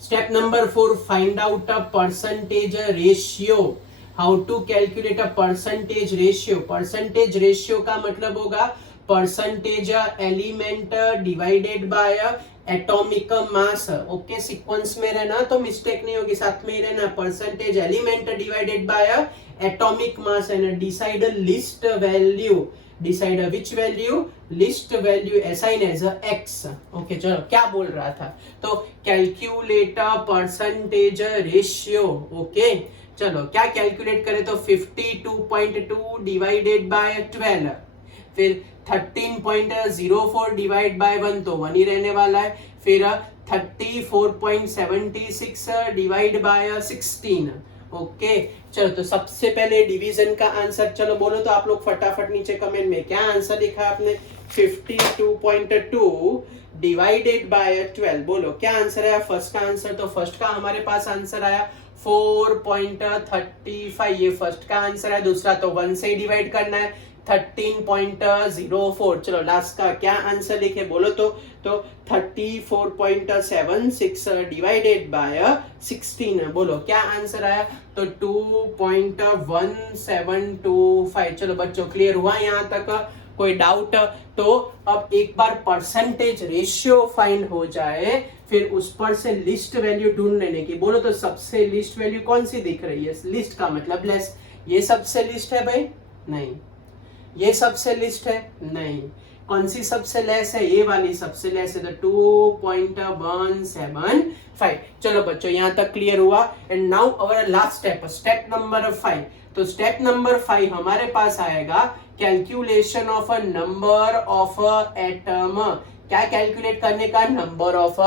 Step number 4, find out a percentage ratio. How to calculate a percentage ratio. Percentage ratio का मतलब होगा percentage element divided by atomic mass. Okay, sequence में रहना तो mistake नहीं होगी, साथ में ही रहना। Percentage element divided by atomic mass and decide least value. Decide which value, least value assign as x. Okay, चलो क्या बोल रहा था, तो कैलकुलेट परसेंटेज रेशियो। ओके, चलो क्या कैलकुलेट करें, तो 52.2 डिवाइडेड बाय 12, फिर 13.04 डिवाइड बाय 1 तो 1 ही रहने वाला है, फिर 34.76 डिवाइड बाय 16। ओके, चलो तो सबसे पहले डिवीजन का आंसर चलो बोलो तो आप लोग फटाफट नीचे कमेंट में क्या आंसर लिखा आपने, 52.2 डिवाइडेड बाय 12, बोलो क्या आंसर आया फर्स्ट का आंसर। तो फर्स्ट का हमारे पास आंसर आया 4.35, ये फर्स्ट का आंसर है। दूसरा तो 1 से डिवाइड करना है 13.04। चलो लास्ट का क्या आंसर लिखे बोलो तो 34.76 डिवाइडेड बाय 16, बोलो क्या आंसर आया, तो 2.1725। चलो बच्चों क्लियर हुआ यहाँ तक, कोई डाउट? तो अब एक बार परसेंटेज रेशियो फाइंड हो जाए, फिर उस पर से लिस्ट वैल्यू ढूंढ लेने की, बोलो तो सबसे लिस्ट वैल्यू कौन सी दिख रही है, लिस्ट का मतलब लेस। ये सबसे लिस्ट है भाई, नहीं। ये सबसे लिस्ट है, नहीं। कौन सी सबसे लेस है, ये वाली सबसे लेस है, तो 2.175। चलो बच्चों यहाँ तक क्लियर हुआ। And now our last step, step number 5। तो स्टेप नंबर 5 हमारे पास आएगा calculation of a number of atom. क्या कैलकुलेट करने का, number of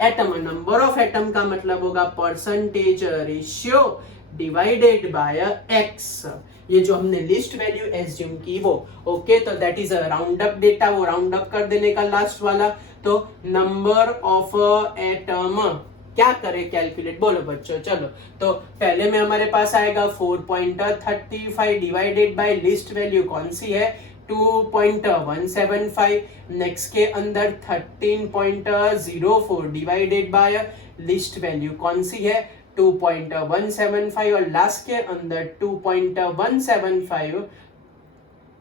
atom. Number of atom का मतलब होगा percentage ratio divided by x. ये जो हमने लिस्ट वैल्यू एज्यूम की वो, ओके, तो that is round up data, वो राउंड अप कर देने का लास्ट वाला। तो नंबर ऑफ एटम क्या करें कैलकुलेट, बोलो बच्चों। चलो तो पहले में हमारे पास आएगा 4.35 डिवाइडेड बाय लिस्ट वैल्यू कौन सी है, 2.175। नेक्स्ट के अंदर 13.04 डिवाइडेड बाय लिस्ट वैल्यू कौन सी है, 2.175, और लास्ट के अंदर 2.175।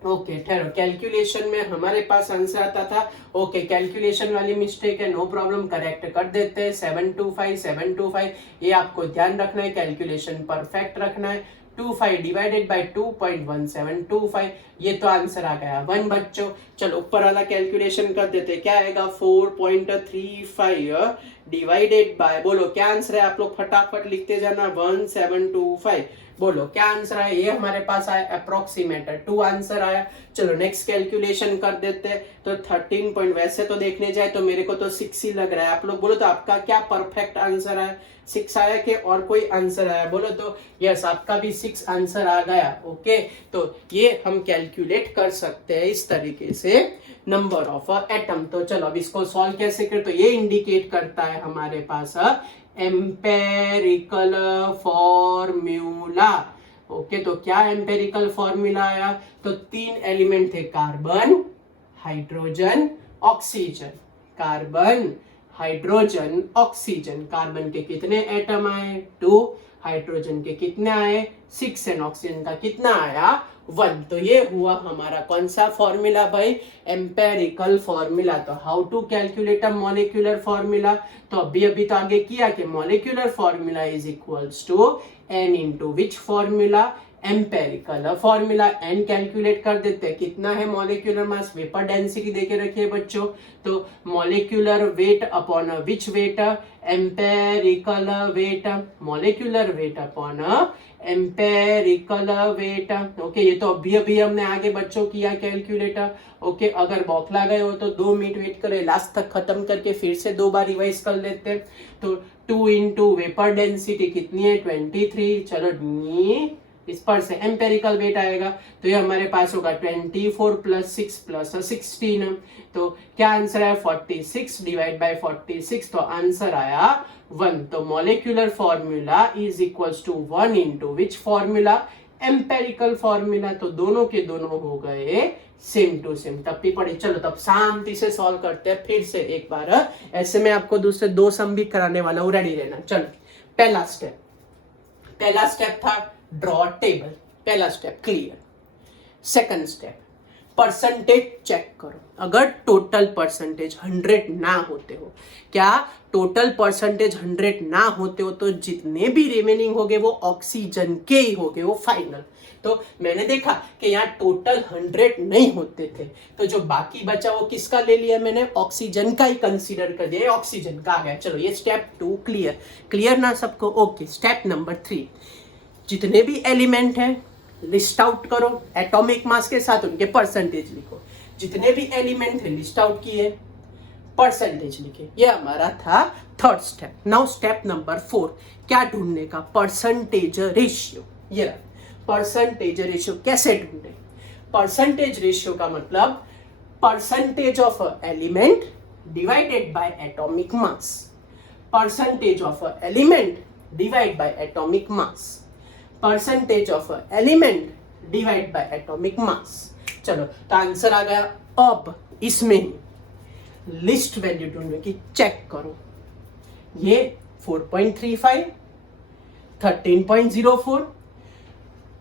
ओके, ठहरो, कैलकुलेशन में हमारे पास आंसर आता था। ओके, कैलकुलेशन वाली मिस्टेक है, नो प्रॉब्लम, करेक्ट कर देते हैं। 725 ये आपको ध्यान रखना है, कैलकुलेशन परफेक्ट रखना है। 25 डिवाइडेड बाय 2.1725, ये तो आंसर आ गया 1 बच्चों। चलो ऊपर वाला कैलकुलेशन कर देते, क्या आएगा 4.35 डिवाइडेड बाय, बोलो क्या आंसर है, आप लोग फटाफट लिखते जाना, 1725। बोलो क्या आंसर आया, ये हमारे पास आया अप्रोक्सीमेट 2 आंसर आया। चलो नेक्स्ट कैलकुलेशन कर देते हैं, तो 13 पॉइंट, वैसे तो देखने जाए तो मेरे को तो 6 ही लग रहा है, आप लोग बोलो तो आपका क्या परफेक्ट आंसर है, 6 आया कि और कोई आंसर आया, बोलो तो यस, आपका भी 6 आंसर आ गया। ओके, तो ये हम कैलकुलेट कर सकते हैं इस तरीके से नंबर ऑफ एटम। तो चलो अब इसको सॉल्व कैसे करें, तो ये इंडिकेट करता है हमारे पास एम्पेरिकल फॉर्मूला। ओके, तो क्या एम्पेरिकल फॉर्मूला आया, तो 3 एलिमेंट थे, carbon, hydrogen, oxygen. Carbon, hydrogen, oxygen. Carbon के कितने एटम आए, 2, हाइड्रोजन के कितने आए, 6, एंड ऑक्सीजन का कितना आया, 1। तो ये हुआ हमारा कौन सा फॉर्मूला भाई, एम्पेरिकल फॉर्मूला। तो how to calculate a molecular formula, तो अभी तो आगे किया कि molecular formula is equals to n into which formula, empirical formula. n calculate कर देते हैं, कितना है मॉलिक्यूलर मास, वेपर डेंसिटी देके रखिए बच्चों, तो molecular weight upon which weight, empirical weight, molecular weight upon empirical weight. Okay, ये तो अभी हमने आगे बच्चों किया कैलकुलेटर। ओके, अगर बौखला गए हो तो 2 मिनट वेट करें, लास्ट तक खत्म करके फिर से 2 बार रिवाइज कर लेते हैं। तो 2 इंटू वेपर डेंसिटी कितनी है, 23। चलो इस पर से एम्पेरिकल वेट आएगा, तो ये हमारे पास होगा 24 प्लस 6 प्लस 16। तो क्या आंसर है 46 डिवाइड बाय 46, तो आंसर आया 1। तो molecular formula is equals to 1 into which formula, empirical formula. तो दोनों के दोनों हो गए सेम टू सेम। तब भी पढ़ी, चलो तब शांति से सॉल्व करते हैं फिर से एक बार। ऐसे में आपको दूसरे 2 सम भी कराने वाला हूं, रेडी रहना। चलो पहला स्टेप था ड्रॉ टेबल, पहला step clear. Second step percentage check करो। अगर टोटल परसेंटेज 100 ना होते हो, क्या टोटल परसेंटेज 100 ना होते हो तो जितने भी रिमेनिंग होंगे वो ऑक्सीजन के ही होंगे, वो फाइनल। तो मैंने देखा कि यहाँ टोटल 100 नहीं होते थे, तो जो बाकी बचा वो किसका ले लिया मैंने, ऑक्सीजन का ही कंसीडर कर दिया, ऑक्सीजन का आ गया। चलो ये स्टेप 2 क्लियर ना सबको? ओके। स्टेप नंबर 3, जितने भी एलिमेंट हैं लिस्ट आउट करो, एटॉमिक मास के साथ उनके परसेंटेज लिखो। जितने भी एलिमेंट हैं लिस्ट आउट किए, परसेंटेज लिखे। ये हमारा था third step. Now step number 4, क्या ढूंढने का, परसेंटेज रेशियो। ये रहा परसेंटेज रेशियो। कैसे ढूंढे? परसेंटेज रेशियो का मतलब percentage of element divided by atomic mass, percentage of element divide by atomic mass, percentage of element divide by atomic मास। चलो तो आंसर आ गया। अब इसमें ही लिस्ट वैल्यू ढूंढने की, चेक करो। ये 4.35, 13.04,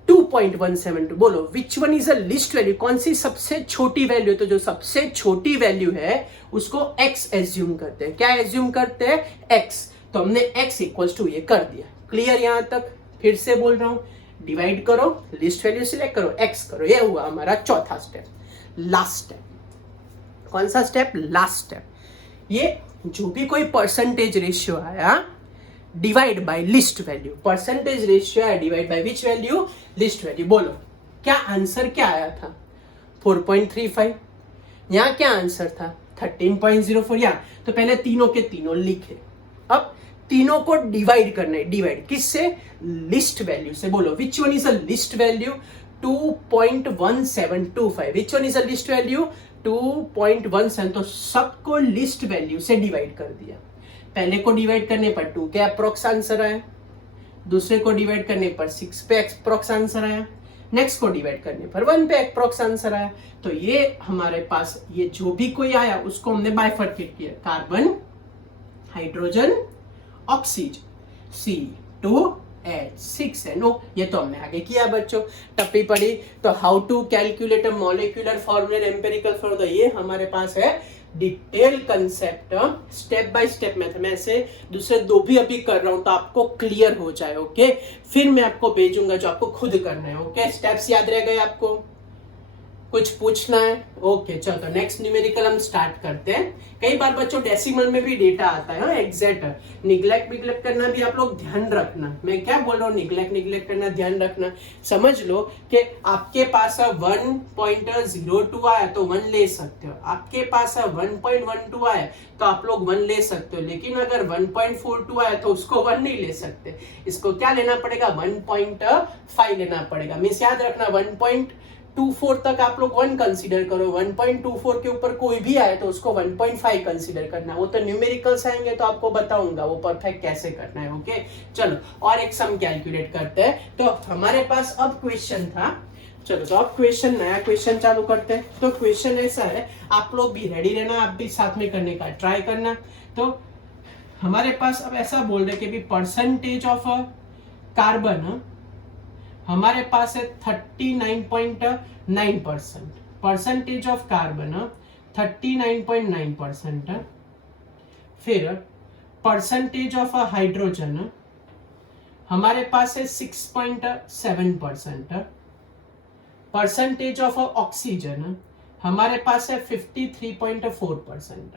2.172। बोलो which one is a least value, कौन सी सबसे छोटी वैल्यू? तो जो सबसे छोटी वैल्यू है उसको x एज्यूम करते हैं। क्या एज्यूम करते हैं? x। तो हमने x इक्वल्स टू ये कर दिया। क्लियर यहां तक? फिर से बोल रहा हूं, डिवाइड करो, लिस्ट वैल्यू सिलेक्ट करो, x करो। ये हुआ हमारा चौथा स्टेप। लास्ट स्टेप कौन सा स्टेप? Last step. ये जो भी कोई परसेंटेज रेशियो आया divide by least value, percentage ratio है divide by which value, least value. बोलो क्या आंसर क्या आया था? 4.35। यहां क्या आंसर था? 13.04। यहाँ तो पहले तीनों के तीनों लिखे, अब तीनों को डिवाइड करना है। डिवाइड किससे? लिस्ट वैल्यू से। बोलो which one is a least value? 2.1725। Which one is a least value? 2.17। तो सबको लिस्ट वैल्यू से डिवाइड कर दिया। पहले को डिवाइड करने पर 2 के अप्रोक्स आंसर आया, दूसरे को डिवाइड करने पर 6 पे अप्रोक्स आंसर आया, नेक्स्ट को डिवाइड करने पर 1 पे अप्रोक्स आंसर आया। तो ये हमारे पास ये जो भी कोई आया उसको हमने बाइफरकेट किया, कार्बन, हाइड्रोजन, ऑक्सीजन, C2H6NO। ये तो हमने आगे किया बच्चों, टप्पी पड़ी। तो how to calculate a molecular formula, empirical formula, ये हमारे पास है detail concept, step by step method. मैं ऐसे दूसरे 2 भी अभी कर रहा हूं तो आपको क्लियर हो जाए। ओके, फिर मैं आपको भेजूंगा जो आपको खुद करना है। ओके, स्टेप्स याद रह गए आपको? कुछ पूछना है? ओके चलो तो नेक्स्ट न्यूमेरिकल हम स्टार्ट करते हैं। कई बार बच्चों डेसिमल में भी डेटा आता है, एग्जैक्ट। निग्लेक्ट करना भी आप लोग ध्यान रखना। मैं क्या बोल रहा हूँ, निग्लेक्ट करना ध्यान रखना। समझ लो कि आपके पास 1.02 आया तो 1 ले सकते हो, आपके पास 1.12 आया तो आप लोग 1 ले सकते हो, लेकिन अगर 1.42 आया तो उसको 1 नहीं ले सकते। इसको क्या लेना पड़ेगा? 1.5 लेना पड़ेगा। मीन्स याद रखना 1.24 तक आप लोग 1 कंसीडर करो, 1.24 के ऊपर कोई भी आए तो उसको 1.5 कंसीडर करना। वो तो न्यूमेरिकल्स आएंगे तो आपको बताऊंगा वो परफेक्ट कैसे करना है। ओके चलो और एक सम कैलकुलेट करते हैं। तो हमारे पास अब क्वेश्चन था, चलो तो अब क्वेश्चन, नया क्वेश्चन चालू करते हैं। तो क्वेश्चन ऐसा है, आप लोग भी रेडी रहना, आप भी साथ में करने का ट्राई करना। तो हमारे पास अब ऐसा बोल रहे कि भी परसेंटेज ऑफ कार्बन हमारे पास है 39.9%, परसेंटेज ऑफ कार्बन 39.9%। फिर परसेंटेज ऑफ हाइड्रोजन हमारे पास है 6.7%, परसेंटेज ऑफ ऑक्सीजन हमारे पास है 53.4%।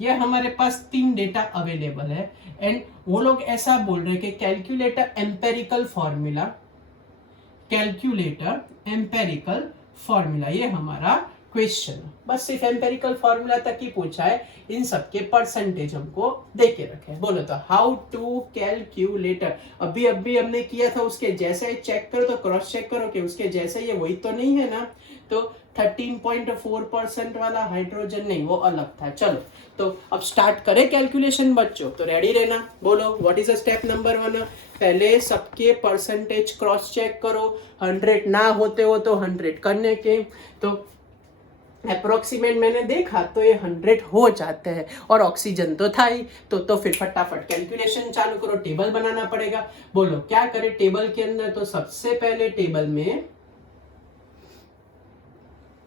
ये हमारे पास 3 डेटा अवेलेबल है। एंड वो लोग ऐसा बोल रहे हैं कि कैलकुलेटर एम्पेरिकल फॉर्मूला, ये हमारा क्वेश्चन, बस सिर्फ एम्पेरिकल फॉर्मूला तक ही पूछा है, इन सब के परसेंटेज हमको दे के रखे। बोलो तो हाउ टू कैलकुलेट, अभी अभी हमने किया था उसके जैसे ही चेक करो, तो क्रॉस चेक करो कि उसके जैसे ये वही तो नहीं है ना। तो 13.4% वाला हाइड्रोजन नहीं, वो अलग था। चलो तो अब स्टार्ट करें कैलकुलेशन बच्चों, तो रेडी रहना। बोलो व्हाट इज स्टेप नंबर 1। पहले सबके परसेंटेज क्रॉस चेक करो, 100 ना होते हो तो 100 करने के, तो अप्रोक्सीमेट मैंने देखा तो ये 100 हो जाते हैं, और ऑक्सीजन तो था ही, तो फिर फटाफट कैलकुलेशन चालू करो, टेबल बनाना पड़ेगा। बोलो क्या करें टेबल के अंदर, तो सबसे पहले टेबल में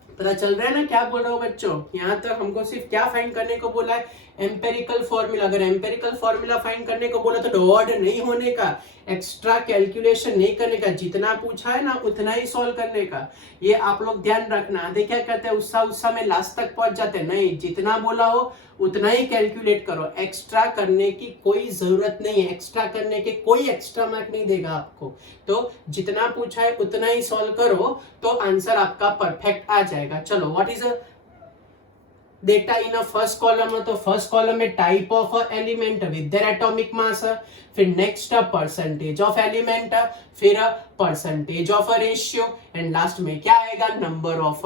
पता चल रहा है ना क्या बोल रहा हूँ बच्चों, यहाँ तक हमको सिर्फ क्या फाइंड करने को बोला है, एम्पेरिकल फॉर्मूला। अगर एम्पेरिकल फॉर्मूला फाइंड करने को बोला तो डॉट नहीं होने का, एक्स्ट्रा कैलकुलेशन नहीं करने का, जितना पूछा है ना उतना ही सॉल्व करने का। ये आप लोग ध्यान रखना। आधे क्या कहते हैं उत्साह में लास्ट तक पहुंच जाते हैं, नहीं, जितना बोला हो उतना ही कैलकुलेट करो, एक्स्ट्रा करने की कोई जरूरत नहीं है, एक्स्ट्रा करने के कोई एक्स्ट्रा मार्क नहीं देगा आपको। तो जितना पूछा है उतना ही सॉल्व करो तो आंसर आपका परफेक्ट आ जाएगा। चलो what is data in a first column, तो फर्स्ट कॉलम में type of element with their atomic mass, फिर नेक्स्ट परसेंटेज ऑफ एलिमेंट, फिर percentage of ratio, and last में क्या आएगा, नंबर ऑफ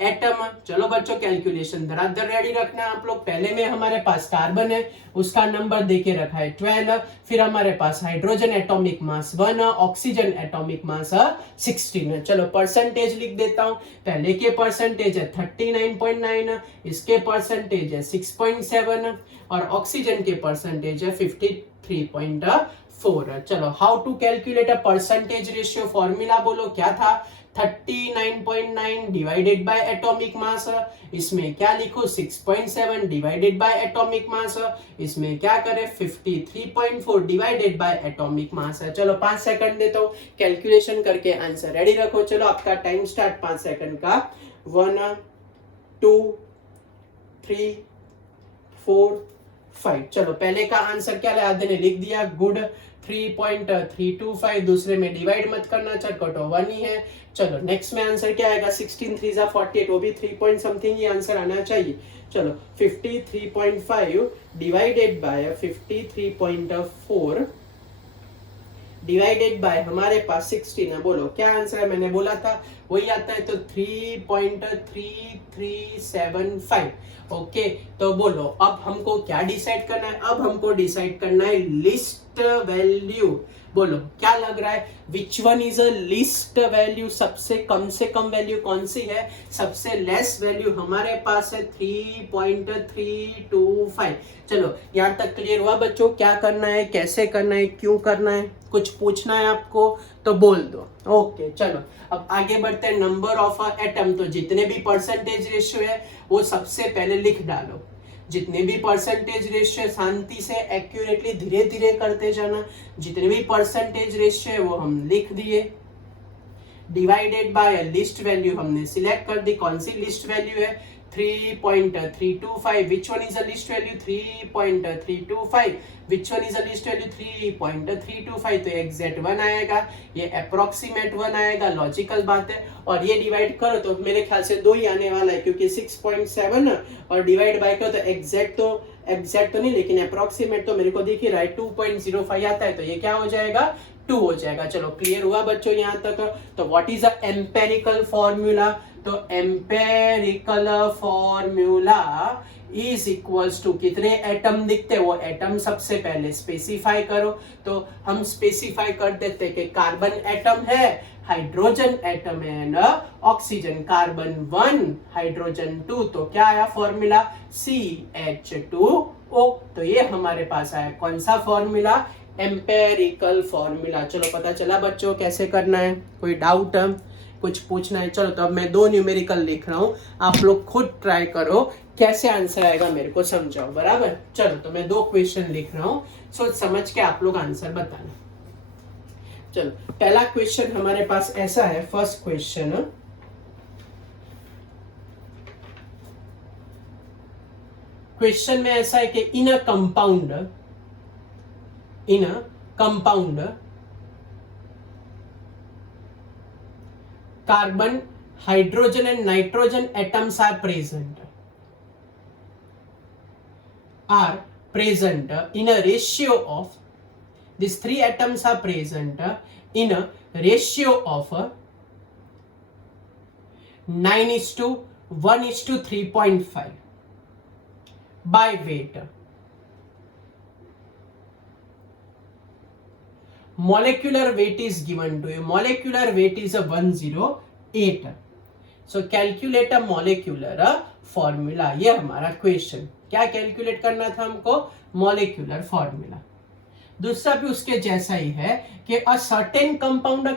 एटम। चलो बच्चों कैलकुलेशन धड़ाधड़ रेडी रखना आप लोग। पहले में हमारे पास कार्बन है, उसका नंबर देके रखा है 12, फिर हमारे पास hydrogen atomic mass 1, oxygen atomic mass 16। चलो परसेंटेज लिख देता हूं। पहले के परसेंटेज है 39.9, इसके परसेंटेज है 6.7, और ऑक्सीजन के परसेंटेज है 53.4। चलो how to calculate a percentage ratio, formula बोलो क्या था, 39.9 डिवाइडेड बाय एटॉमिक मास, इसमें क्या लिखो 6.7 डिवाइडेड बाय एटॉमिक मास, इसमें क्या करें 53.4 डिवाइडेड बाय एटॉमिक मास है। चलो 5 सेकंड देता हूँ कैलकुलेशन करके आंसर रेडी रखो। चलो आपका टाइम स्टार्ट 5 सेकंड का, 1 2 3 4 5। चलो पहले का आंसर क्या है, आधे ने लिख दिया, गुड 3.325, दूसरे में डिवाइड मत करना, चटकटो 1 ही है। चलो नेक्स्ट में आंसर क्या आएगा, 16 3 48, वो भी 3 पॉइंट समथिंग ही आंसर आना चाहिए। चलो 53.5 डिवाइडेड बाय 53.4 डिवाइडेड बाय हमारे पास 16 है। बोलो क्या आंसर है, मैंने बोला था वही आता है, तो 3.3375। ओके तो बोलो अब हमको क्या डिसाइड करना है, अब हमको डिसाइड करना है लिस्ट वैल्यू। बोलो क्या लग रहा है, which one is a least value, सबसे कम से कम वैल्यू कौन सी है, सबसे लेस वैल्यू हमारे पास है 3.325। चलो यहाँ तक क्लियर हुआ बच्चों, क्या करना है, कैसे करना है, क्यों करना है, कुछ पूछना है आपको तो बोल दो। ओके चलो अब आगे बढ़ते हैं, नंबर ऑफ एटम, तो जितने भी परसेंटेज रेशियो है वो सबसे पहले लिख डालो, जितने भी परसेंटेज रेशियो शांति से एक्यूरेटली धीरे धीरे करते जाना, जितने भी परसेंटेज रेशियो है वो हम लिख दिए, डिवाइडेड बाय लिस्ट वैल्यू हमने सिलेक्ट कर दी, कौन सी लिस्ट वैल्यू है 3.325, which one is the list value 3.325, which one is the list value 3.325, तो एग्जैक्ट 1 आएगा, ये अप्रोक्सीमेट 1 आएगा, लॉजिकल बात है। और ये डिवाइड करो तो मेरे ख्याल से 2 ही आने वाला है, क्योंकि 6.7 और डिवाइड बाय करो तो एग्जैक्ट तो नहीं, लेकिन अप्रोक्सीमेट तो मेरे को दिख ही रहा है 2.05 आता है, तो ये क्या हो जाएगा 2 हो जाएगा। चलो क्लियर हुआ बच्चों यहाँ तक। तो what is a empirical formula, तो empirical formula is equals to, कितने एटम दिखते हैं वो एटम सबसे पहले स्पेसिफाई करो, तो हम स्पेसिफाई कर देते कि कार्बन एटम है, हाइड्रोजन एटम है ना, ऑक्सीजन, कार्बन 1 हाइड्रोजन 2, तो क्या आया फॉर्मूला CH2O। तो ये हमारे पास आया कौन सा फॉर्मूला, एम्पेरिकल फॉर्मूला। चलो पता चला बच्चों कैसे करना है, कोई डाउट कुछ पूछना है। चलो तो अब मैं 2 न्यूमेरिकल लिख रहा हूँ, आप लोग खुद ट्राई करो, कैसे आंसर आएगा मेरे को समझाओ, बराबर। चलो तो मैं 2 क्वेश्चन लिख रहा हूँ, सोच समझ के आप लोग आंसर बताना। चलो पहला क्वेश्चन हमारे पास ऐसा है, फर्स्ट क्वेश्चन में ऐसा है कि in a compound carbon hydrogen and nitrogen atoms are present in a ratio of, these three atoms are present in a ratio of 9:1:3.5 by weight. Molecular weight is given to you. Molecular weight is a 108. So calculate a molecular formula. ये हमारा question. क्या calculate करना था हमको? Molecular formula. दूसरा भी उसके जैसा ही है कि a certain compound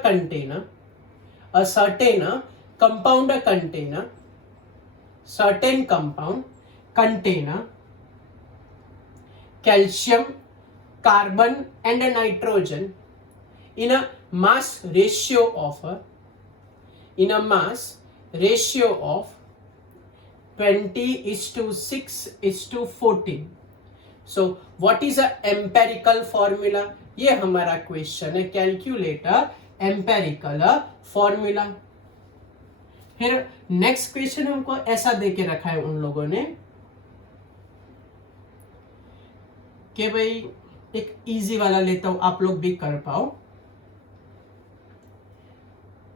contain calcium, carbon and nitrogen in a mass ratio of 20:6:14. So what is a empirical formula? ये हमारा क्वेश्चन है. Calculate empirical formula. फिर नेक्स्ट क्वेश्चन हमको ऐसा देके रखा है उन लोगों ने कि भाई एक इजी वाला लेता हूं, आप लोग भी कर पाओ,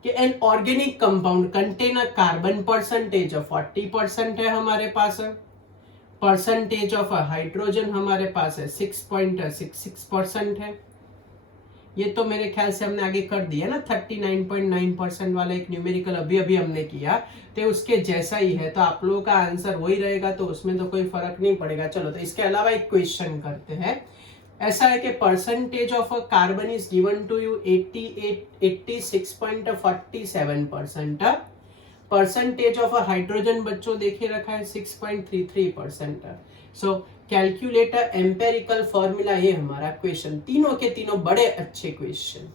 कि an organic compound contain a carbon percentage of 40% है हमारे पास. परसेंटेज ऑफ हाइड्रोजन हमारे पास है 6.66% है. ये तो मेरे ख्याल से हमने आगे कर दिया ना, 39.9% वाला एक न्यूमेरिकल अभी हमने किया, तो उसके जैसा ही है. तो आप लोगों का आंसर वही रहेगा, तो उसमें तो कोई फर्क नहीं पड़ेगा. चलो, तो इसके अलावा एक क्वेश्चन करते हैं. ऐसा है कि percentage of carbon is given to you 86.47%. Percentage of hydrogen बच्चों देखे रखा है 6.33%. So calculate empirical formula. ये हमारा क्वेश्चन. तीनों के तीनों बड़े अच्छे क्वेश्चन.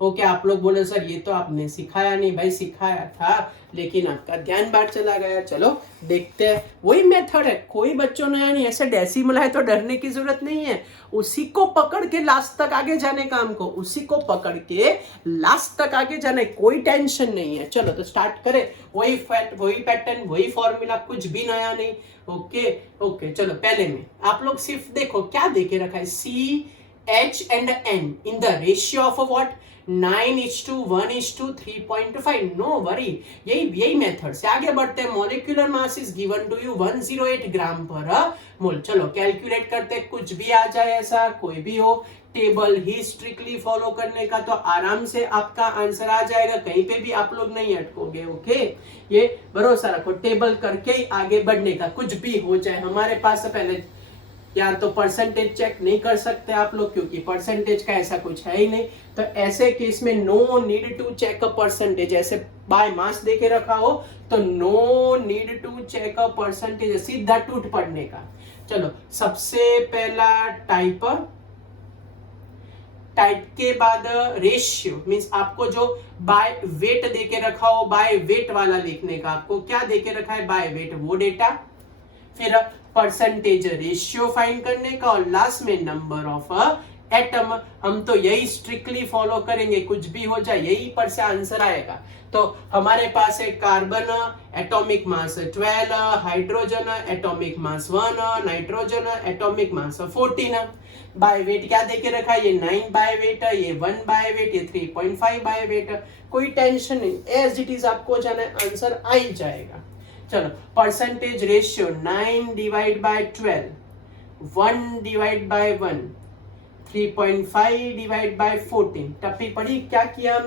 ओके, आप लोग बोले सर ये तो आपने सिखाया नहीं. भाई सिखाया था, लेकिन आपका ध्यान बाहर चला गया. चलो देखते हैं. वही मेथड है, कोई बच्चों नया नहीं. ऐसे डेसिमल है तो डरने की जरूरत नहीं है. उसी को पकड़ के लास्ट तक आगे जाने का हमको, उसी को पकड़ के लास्ट तक आगे जाने, कोई टेंशन नहीं है. चलो तो स्टार्ट करें. वही पैटर्न, वही फॉर्मूला, कुछ भी नया नहीं. ओके चलो, पहले में आप लोग सिर्फ देखो क्या देके रखा है. CH and N in the ratio of what? 9:1:3.5. No worry, यही मेथड से आगे बढ़ते हैं. Molecular mass is given to you 108 gram पर मोल. चलो कैलकुलेट करते, कुछ भी आ जाए, ऐसा कोई भी हो, टेबल ही स्ट्रिक्टली फॉलो करने का, तो आराम से आपका आंसर आ जाएगा. कहीं पे भी आप लोग नहीं अटकोगे. ओके, ये भरोसा रखो, टेबल करके ही आगे बढ़ने का. कुछ भी हो जाए हमारे पास. पहले या तो परसेंटेज चेक नहीं कर सकते आप लोग, क्योंकि परसेंटेज का ऐसा कुछ है ही नहीं. तो ऐसे केस में no need to check a percentage. ऐसे बाय मास देके रखा हो तो no need to check a percentage, सीधा टूट पड़ने का. चलो, सबसे पहला टाइप के बाद रेशियो, मींस आपको जो बाय वेट देके रखा हो, बाय वेट वाला लिखने का. आपको क्या देके रखा है? बाय वेट, वो डेटा. फिर परसेंटेज रेशियो फाइंड करने का, और लास्ट में नंबर ऑफ एटम. हम तो यही स्ट्रिक्टली फॉलो करेंगे, कुछ भी हो जाए यही पर से आंसर आएगा. तो हमारे पास है carbon atomic mass 12, hydrogen atomic mass 1, nitrogen atomic mass 14. By weight क्या देके रखा है? ये 9 बाय वेट, ये 1 बाय वेट, ये 3.5 बाय वेट. कोई टेंशन नहीं, एज इट इज आपको जाना आंसर आ ही जाएगा. चलो, percentage ratio 9 divide by 12, 1 divide by 1, 3.5 divide by 14. टप्पी पड़ी. क्या किया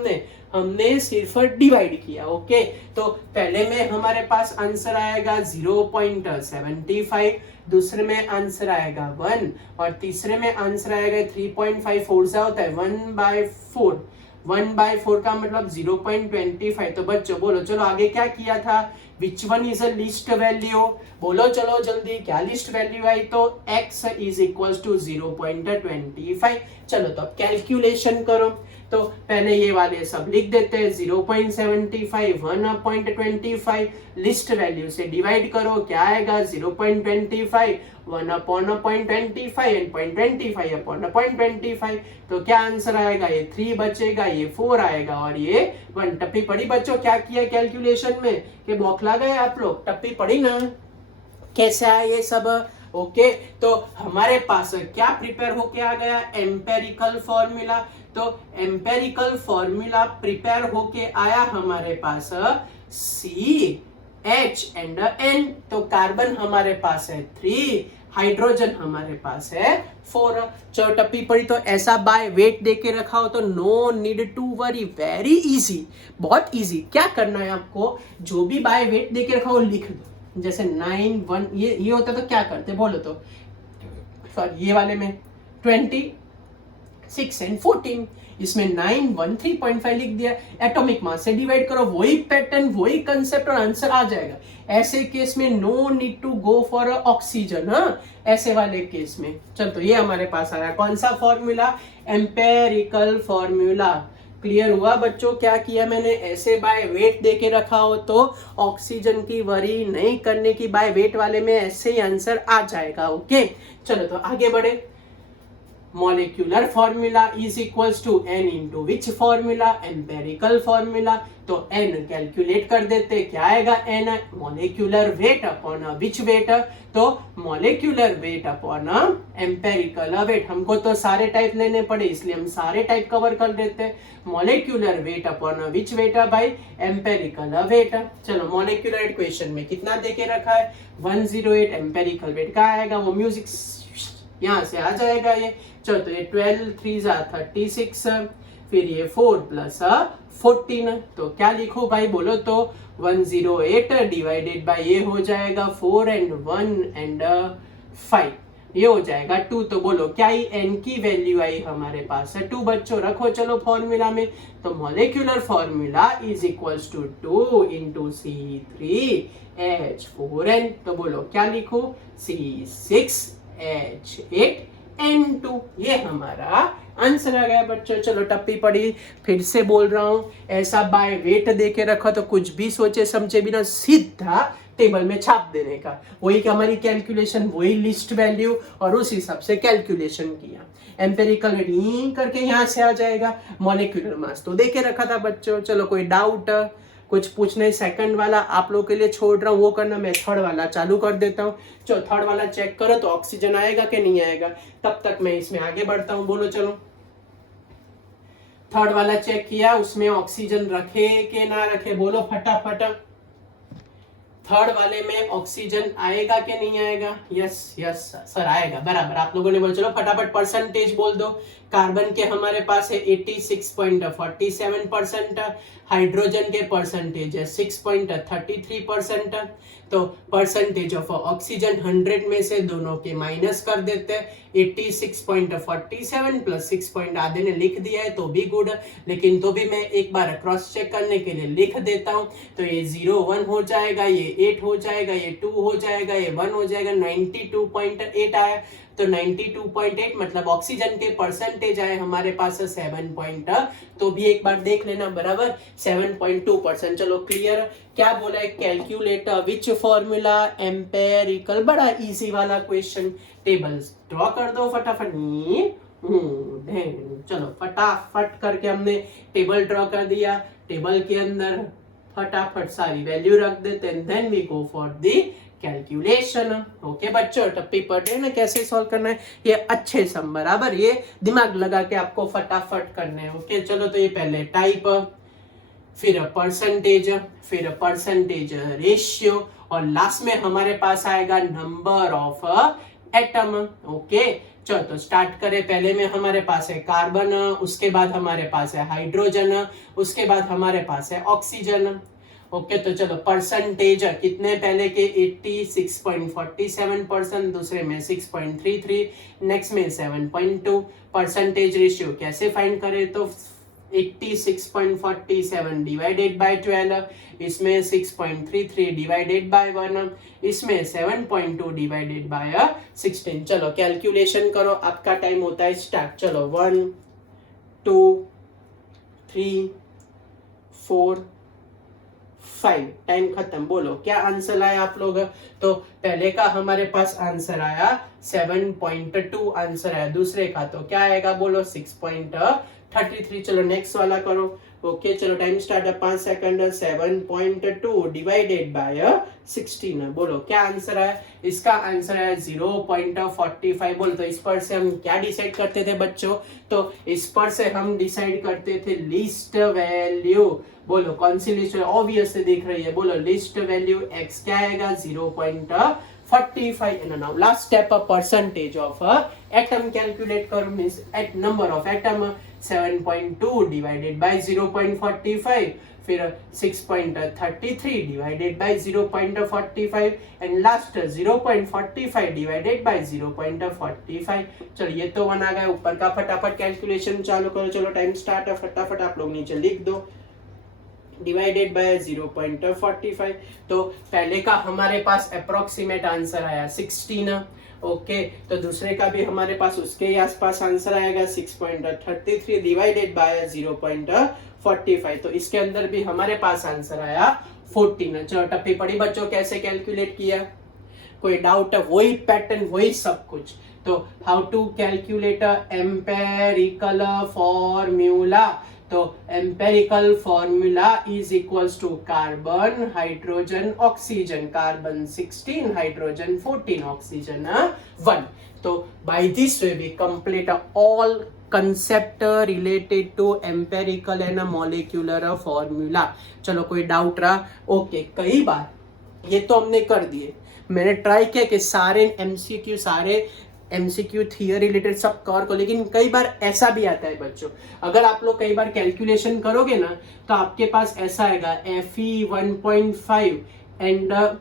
हमने सिर्फ डिवाइड किया. ओके, तो पहले में हमारे पास आंसर आएगा 0.75, दूसरे में आंसर आएगा 1, और तीसरे में आंसर आएगा 3.5. 4 से होता है 1/4. 1/4 का मतलब 0.25. तो बच्चों बोलो, चलो आगे क्या किया था? Which one is a list value? बोलो चलो जल्दी, क्या लिस्ट वैल्यू आई? तो x इज इक्वल टू 0.25. चलो तो अब कैलकुलेशन करो. तो पहले ये वाले सब लिख देते हैं. 0.75, 1/25, लिस्ट वैल्यू से डिवाइड करो, क्या आएगा? 0.25, 1/0.25 एंड 0.25/0.25. तो क्या आंसर आएगा? ये 3 बचेगा, ये 4 आएगा, और ये 1। टप्पी पड़ी बच्चों? क्या किया कैलकुलेशन में कि बौखला गए आप लोग? टप्पी पड़ी ना? कैसे आया ये सब? ओके, तो हमारे पास क्या प्रिपेयर होके आ गया? Empirical formula. तो एम्पेरिकल फॉर्मूला प्रिपेयर होके आया हमारे पास सी एच एंड एन। तो कार्बन हमारे पास है 3, हाइड्रोजन हमारे पास है 4। चलो टप्पी पड़ी तो ऐसा बाय वेट देके रखा हो तो no need to worry, very easy, बहुत इजी। क्या करना है आपको? जो भी बाय वेट देके रखा हो लिख दो। जैसे 9 1 ये होता तो क्या करते बोलो तो? सॉरी, ये वाले में 20 6 एंड 14, इसमें 9 1 3.5 लिख दिया। एटॉमिक मास से डिवाइड करो, वही पैटर्न वही कंसेप्ट और आंसर आ जाएगा। ऐसे केस में no need to go for oxygen. हाँ, ऐसे वाले केस में। चल तो ये हमारे पास आ रहा है कौन सा फॉर्मूला? Empirical formula. क्लियर हुआ बच्चों? क्या किया मैंने? ऐसे बाय वेट देके रखा हो तो ऑक्सीजन की वरी नहीं करने की, बाय वेट वाले में ऐसे ही आंसर आ जाएगा। ओके, चलो तो आगे बढ़े। molecular formula is equals to n into which formula? empirical formula। तो n कैलकुलेट कर देते, क्या आएगा? n molecular weight upon which weight? तो molecular weight upon empirical weight। हमको तो सारे टाइप लेने पड़े इसलिए हम सारे टाइप कवर कर देते। molecular weight upon which weight by empirical weight। चलो molecular इक्वेशन में कितना देके रखा है? 108। empirical weight का आएगा वो म्यूजिक यहां से आ जाएगा ये। चलो तो ये 12 3 36, फिर ये 4 प्लस 14। तो क्या लिखो भाई बोलो तो? 108 डिवाइडेड बाय ये हो जाएगा 4 एंड 1 एंड 5, ये हो जाएगा 2। तो बोलो क्या ही n की वैल्यू आई हमारे पास? 2 बच्चों रखो चलो फॉर्मूला में। तो molecular formula is equals to 2 into C3H4n। तो बोलो क्या लिखो? C6H8N2। ये हमारा आंसर आ गया बच्चों। चलो टप्पी पड़ी, फिर से बोल रहा हूं, ऐसा बाय वेट देके रखा तो कुछ भी सोचे समझे बिना सीधा टेबल में छाप देने का। वही कि हमारी कैलकुलेशन, वही लिस्ट वैल्यू और उस हिसाब से कैलकुलेशन किया। एम्पेरिकल वेट करके यहाँ से आ जाएगा। मॉलिक्यूलर मास तो देके रखा था बच्चों। चलो कोई डाउट कुछ पूछने? सेकंड वाला आप लोग के लिए छोड़ रहा हूँ, वो करना। मैं थर्ड वाला चालू कर देता हूँ। चलो थर्ड वाला चेक करो तो ऑक्सीजन आएगा कि नहीं आएगा। तब तक मैं इसमें आगे बढ़ता हूँ। बोलो चलो। थर्ड वाला चेक किया, उसमें ऑक्सीजन रखे कि ना रखे? बोलो फटाफट। थर्ड वाले में ऑक्सीजन आएगा कि नहीं आएगा? यस यस सर आएगा, बराबर आप लोगों ने बोला। चलो फटाफट परसेंटेज बोल दो। कार्बन के हमारे पास है 86.47%, हाइड्रोजन के परसेंटेज है 6.33%। तो परसेंटेज ऑफ ऑक्सीजन 100 में से दोनों के माइनस कर देते हैं। 86.47 प्लस 6 आधे ने लिख दिया है तो भी गुड, लेकिन तो भी मैं एक बार क्रॉस चेक करने के लिए लिख देता हूं। तो ये 0 1 हो जाएगा, ये 8 हो जाएगा, ये 2 हो जाएगा, ये 1 हो जाएगा। 92.8 आया। तो 92.8 मतलब ऑक्सीजन के परसेंटेज आए हमारे पास 7 तो भी एक बार देख लेना, बराबर 7.2%। चलो क्लियर। क्या बोला है? कैलकुलेट विच फॉर्मूला? एम्पेरिकल। बड़ा इजी वाला क्वेश्चन। टेबल्स ड्रॉ कर दो फटाफट। चलो फटाफट करके हमने टेबल ड्रॉ कर दिया। टेबल के अंदर फटाफट सारी वैल्यू रख देते हैं, then we go for the calculation. Okay बच्चों, टप्पी पढ़ रहे ना कैसे सॉल्व करना है? ये अच्छे सम बराबर, ये दिमाग लगा के आपको फटाफट करने हैं। ओके चलो, तो ये पहले टाइप, फिर परसेंटेज रेशियो, और लास्ट में हमारे पास आएगा नंबर ऑफ एटम। ओके चलो तो स्टार्ट करें। पहले में हमारे पास है कार्बन, उसके बाद हमारे पास है हाइड्रोजन, उसके बाद हमारे पास है ऑक्सीजन। ओके तो चलो परसेंटेज कितने पहले के? 86.47%, दूसरे में 6.33, नेक्स्ट में 7.2। परसेंटेज रेशियो कैसे फाइंड करें? तो 86.47 डिवाइडेड बाय 12, इसमें 6.33 डिवाइडेड बाय 1, इसमें 7.2 डिवाइडेड बाय 16। चलो कैलकुलेशन करो, आपका टाइम होता है स्टार्ट। चलो 1 2 3 4 5, टाइम खत्म। बोलो क्या आंसर आया आप लोग? तो पहले का हमारे पास आंसर आया 7.2 आंसर आया, दूसरे का तो क्या आएगा? बोलो 6.33। चलो नेक्स्ट वाला करो। ओके चलो टाइम स्टार्ट है 5 सेकंड 7.2 डिवाइडेड बाय 16 बोलो क्या आंसर है इसका आंसर है 0.45 बोलो तो इस पर से हम क्या डिसाइड करते थे बच्चों तो इस पर से हम डिसाइड करते थे लिस्ट वैल्यू बोलो कौन सी लिस्ट ऑब्वियसली दिख रही है बोलो लिस्ट वैल्यू x क्या आएगा 0.45 and now last step a percentage of a atom calculate करो means at number of atom 7.2 divided by 0.45 फिर 6.33 divided by 0.45 and last 0.45 divided by 0.45 चलो ये तो बना गया ऊपर का फटाफट कैलकुलेशन चालू करो चलो टाइम स्टार्ट है फटाफट आप लोग नीचे लिख दो डिवाइडेड बाय 0.45 तो पहले का हमारे पास अप्रोक्सीमेट आंसर आया 16 ओके तो दूसरे का भी हमारे पास उसके ही आसपास आंसर आएगा 6.33 डिवाइडेड बाय 0.45 तो इसके अंदर भी हमारे पास आंसर आया 14 चलो टप्पी पड़ी बच्चों कैसे कैलकुलेट किया कोई डाउट है वही पैटर्न वही सब कुछ तो how to calculate empirical formula तो empirical formula is equals to carbon hydrogen oxygen carbon 16 hydrogen 14 oxygen 1 तो by this way we complete all concept related to empirical and molecular formula चलो कोई डाउट रहा okay कई बार ये तो हमने कर दिए मैंने ट्राई किया कि सारे एमसीक्यू थियरी रिलेटेड सब कवर को लेकिन कई बार ऐसा भी आता है बच्चों अगर आप लोग कई बार कैलकुलेशन करोगे ना तो आपके पास ऐसा आएगा Fe 1.5 एंड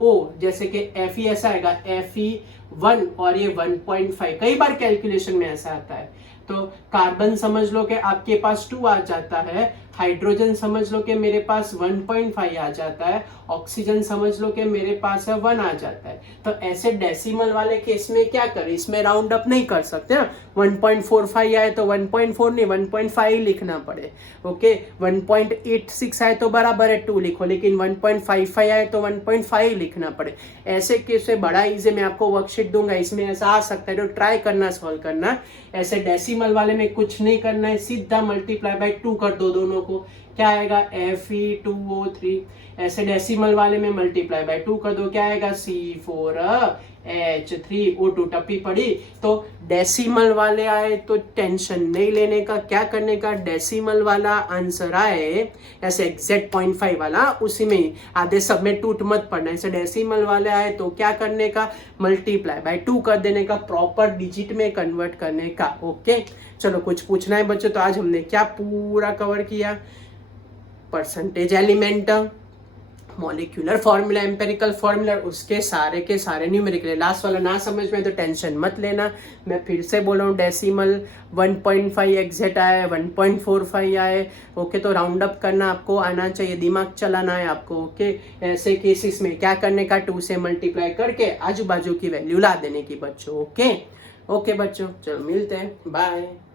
ओ जैसे कि Fe ऐसा आएगा Fe 1 और ये 1.5 कई बार कैलकुलेशन में ऐसा आता है तो कार्बन समझ लो कि आपके पास 2 आ जाता है हाइड्रोजन समझ लो कि मेरे पास 1.5 आ जाता है ऑक्सीजन समझ लो कि मेरे पास 1 आ जाता है तो ऐसे डेसिमल वाले केस में क्या करें इसमें राउंड अप नहीं कर सकते ना 1.45 आए तो 1.4 नहीं 1.5 लिखना पड़े ओके 1.86 आए तो बराबर है 2 लिखो लेकिन 1.55 आए तो 1.5 लिखना पड़े ऐसे केस में बड़ा इजी मैं आपको वर्कशीट दूंगा इसमें ऐसा आ सकता है तो ट्राई करना सॉल्व करना ऐसे डेसिमल वाले में कुछ नहीं करना है सीधा मल्टीप्लाई बाय 2 कर दो दोनों को क्या आएगा Fe2O3 ऐसे डेसिमल वाले में मल्टीप्लाई बाय 2 कर दो क्या आएगा C4H3O2 टप्पी पड़ी तो डेसिमल वाले आए तो टेंशन नहीं लेने का क्या करने का डेसिमल वाला आंसर आए ऐसे एग्जैक्ट 0.5 वाला उसी में ही आधे सब में टूट मत पड़ना ऐसे डेसिमल वाले आए तो क्या करने का मल्टीप्लाई बाय 2 कर देने का प्रॉपर डिजिट में कन्वर्ट करने का ओके चलो कुछ पूछना है बच्चों तो आज हमने क्या पूरा कवर किया percentage element molecular formula empirical formula उसके सारे के सारे न्यूमेरिकल लास्ट वाला ना समझ में तो टेंशन मत लेना मैं फिर से बोल रहा हूँ डेसिमल 1.5 एग्जैक्ट आए 1.45 आए ओके तो राउंड अप करना आपको आना चाहिए दिमाग चलाना है आपको ओके ऐसे केसेस में क्या करने का 2 से मल्टीप्लाई करके आजू बाजू की वैल्यू ला देने की बच्चों ओके बच्चों चलो मिलते हैं बाय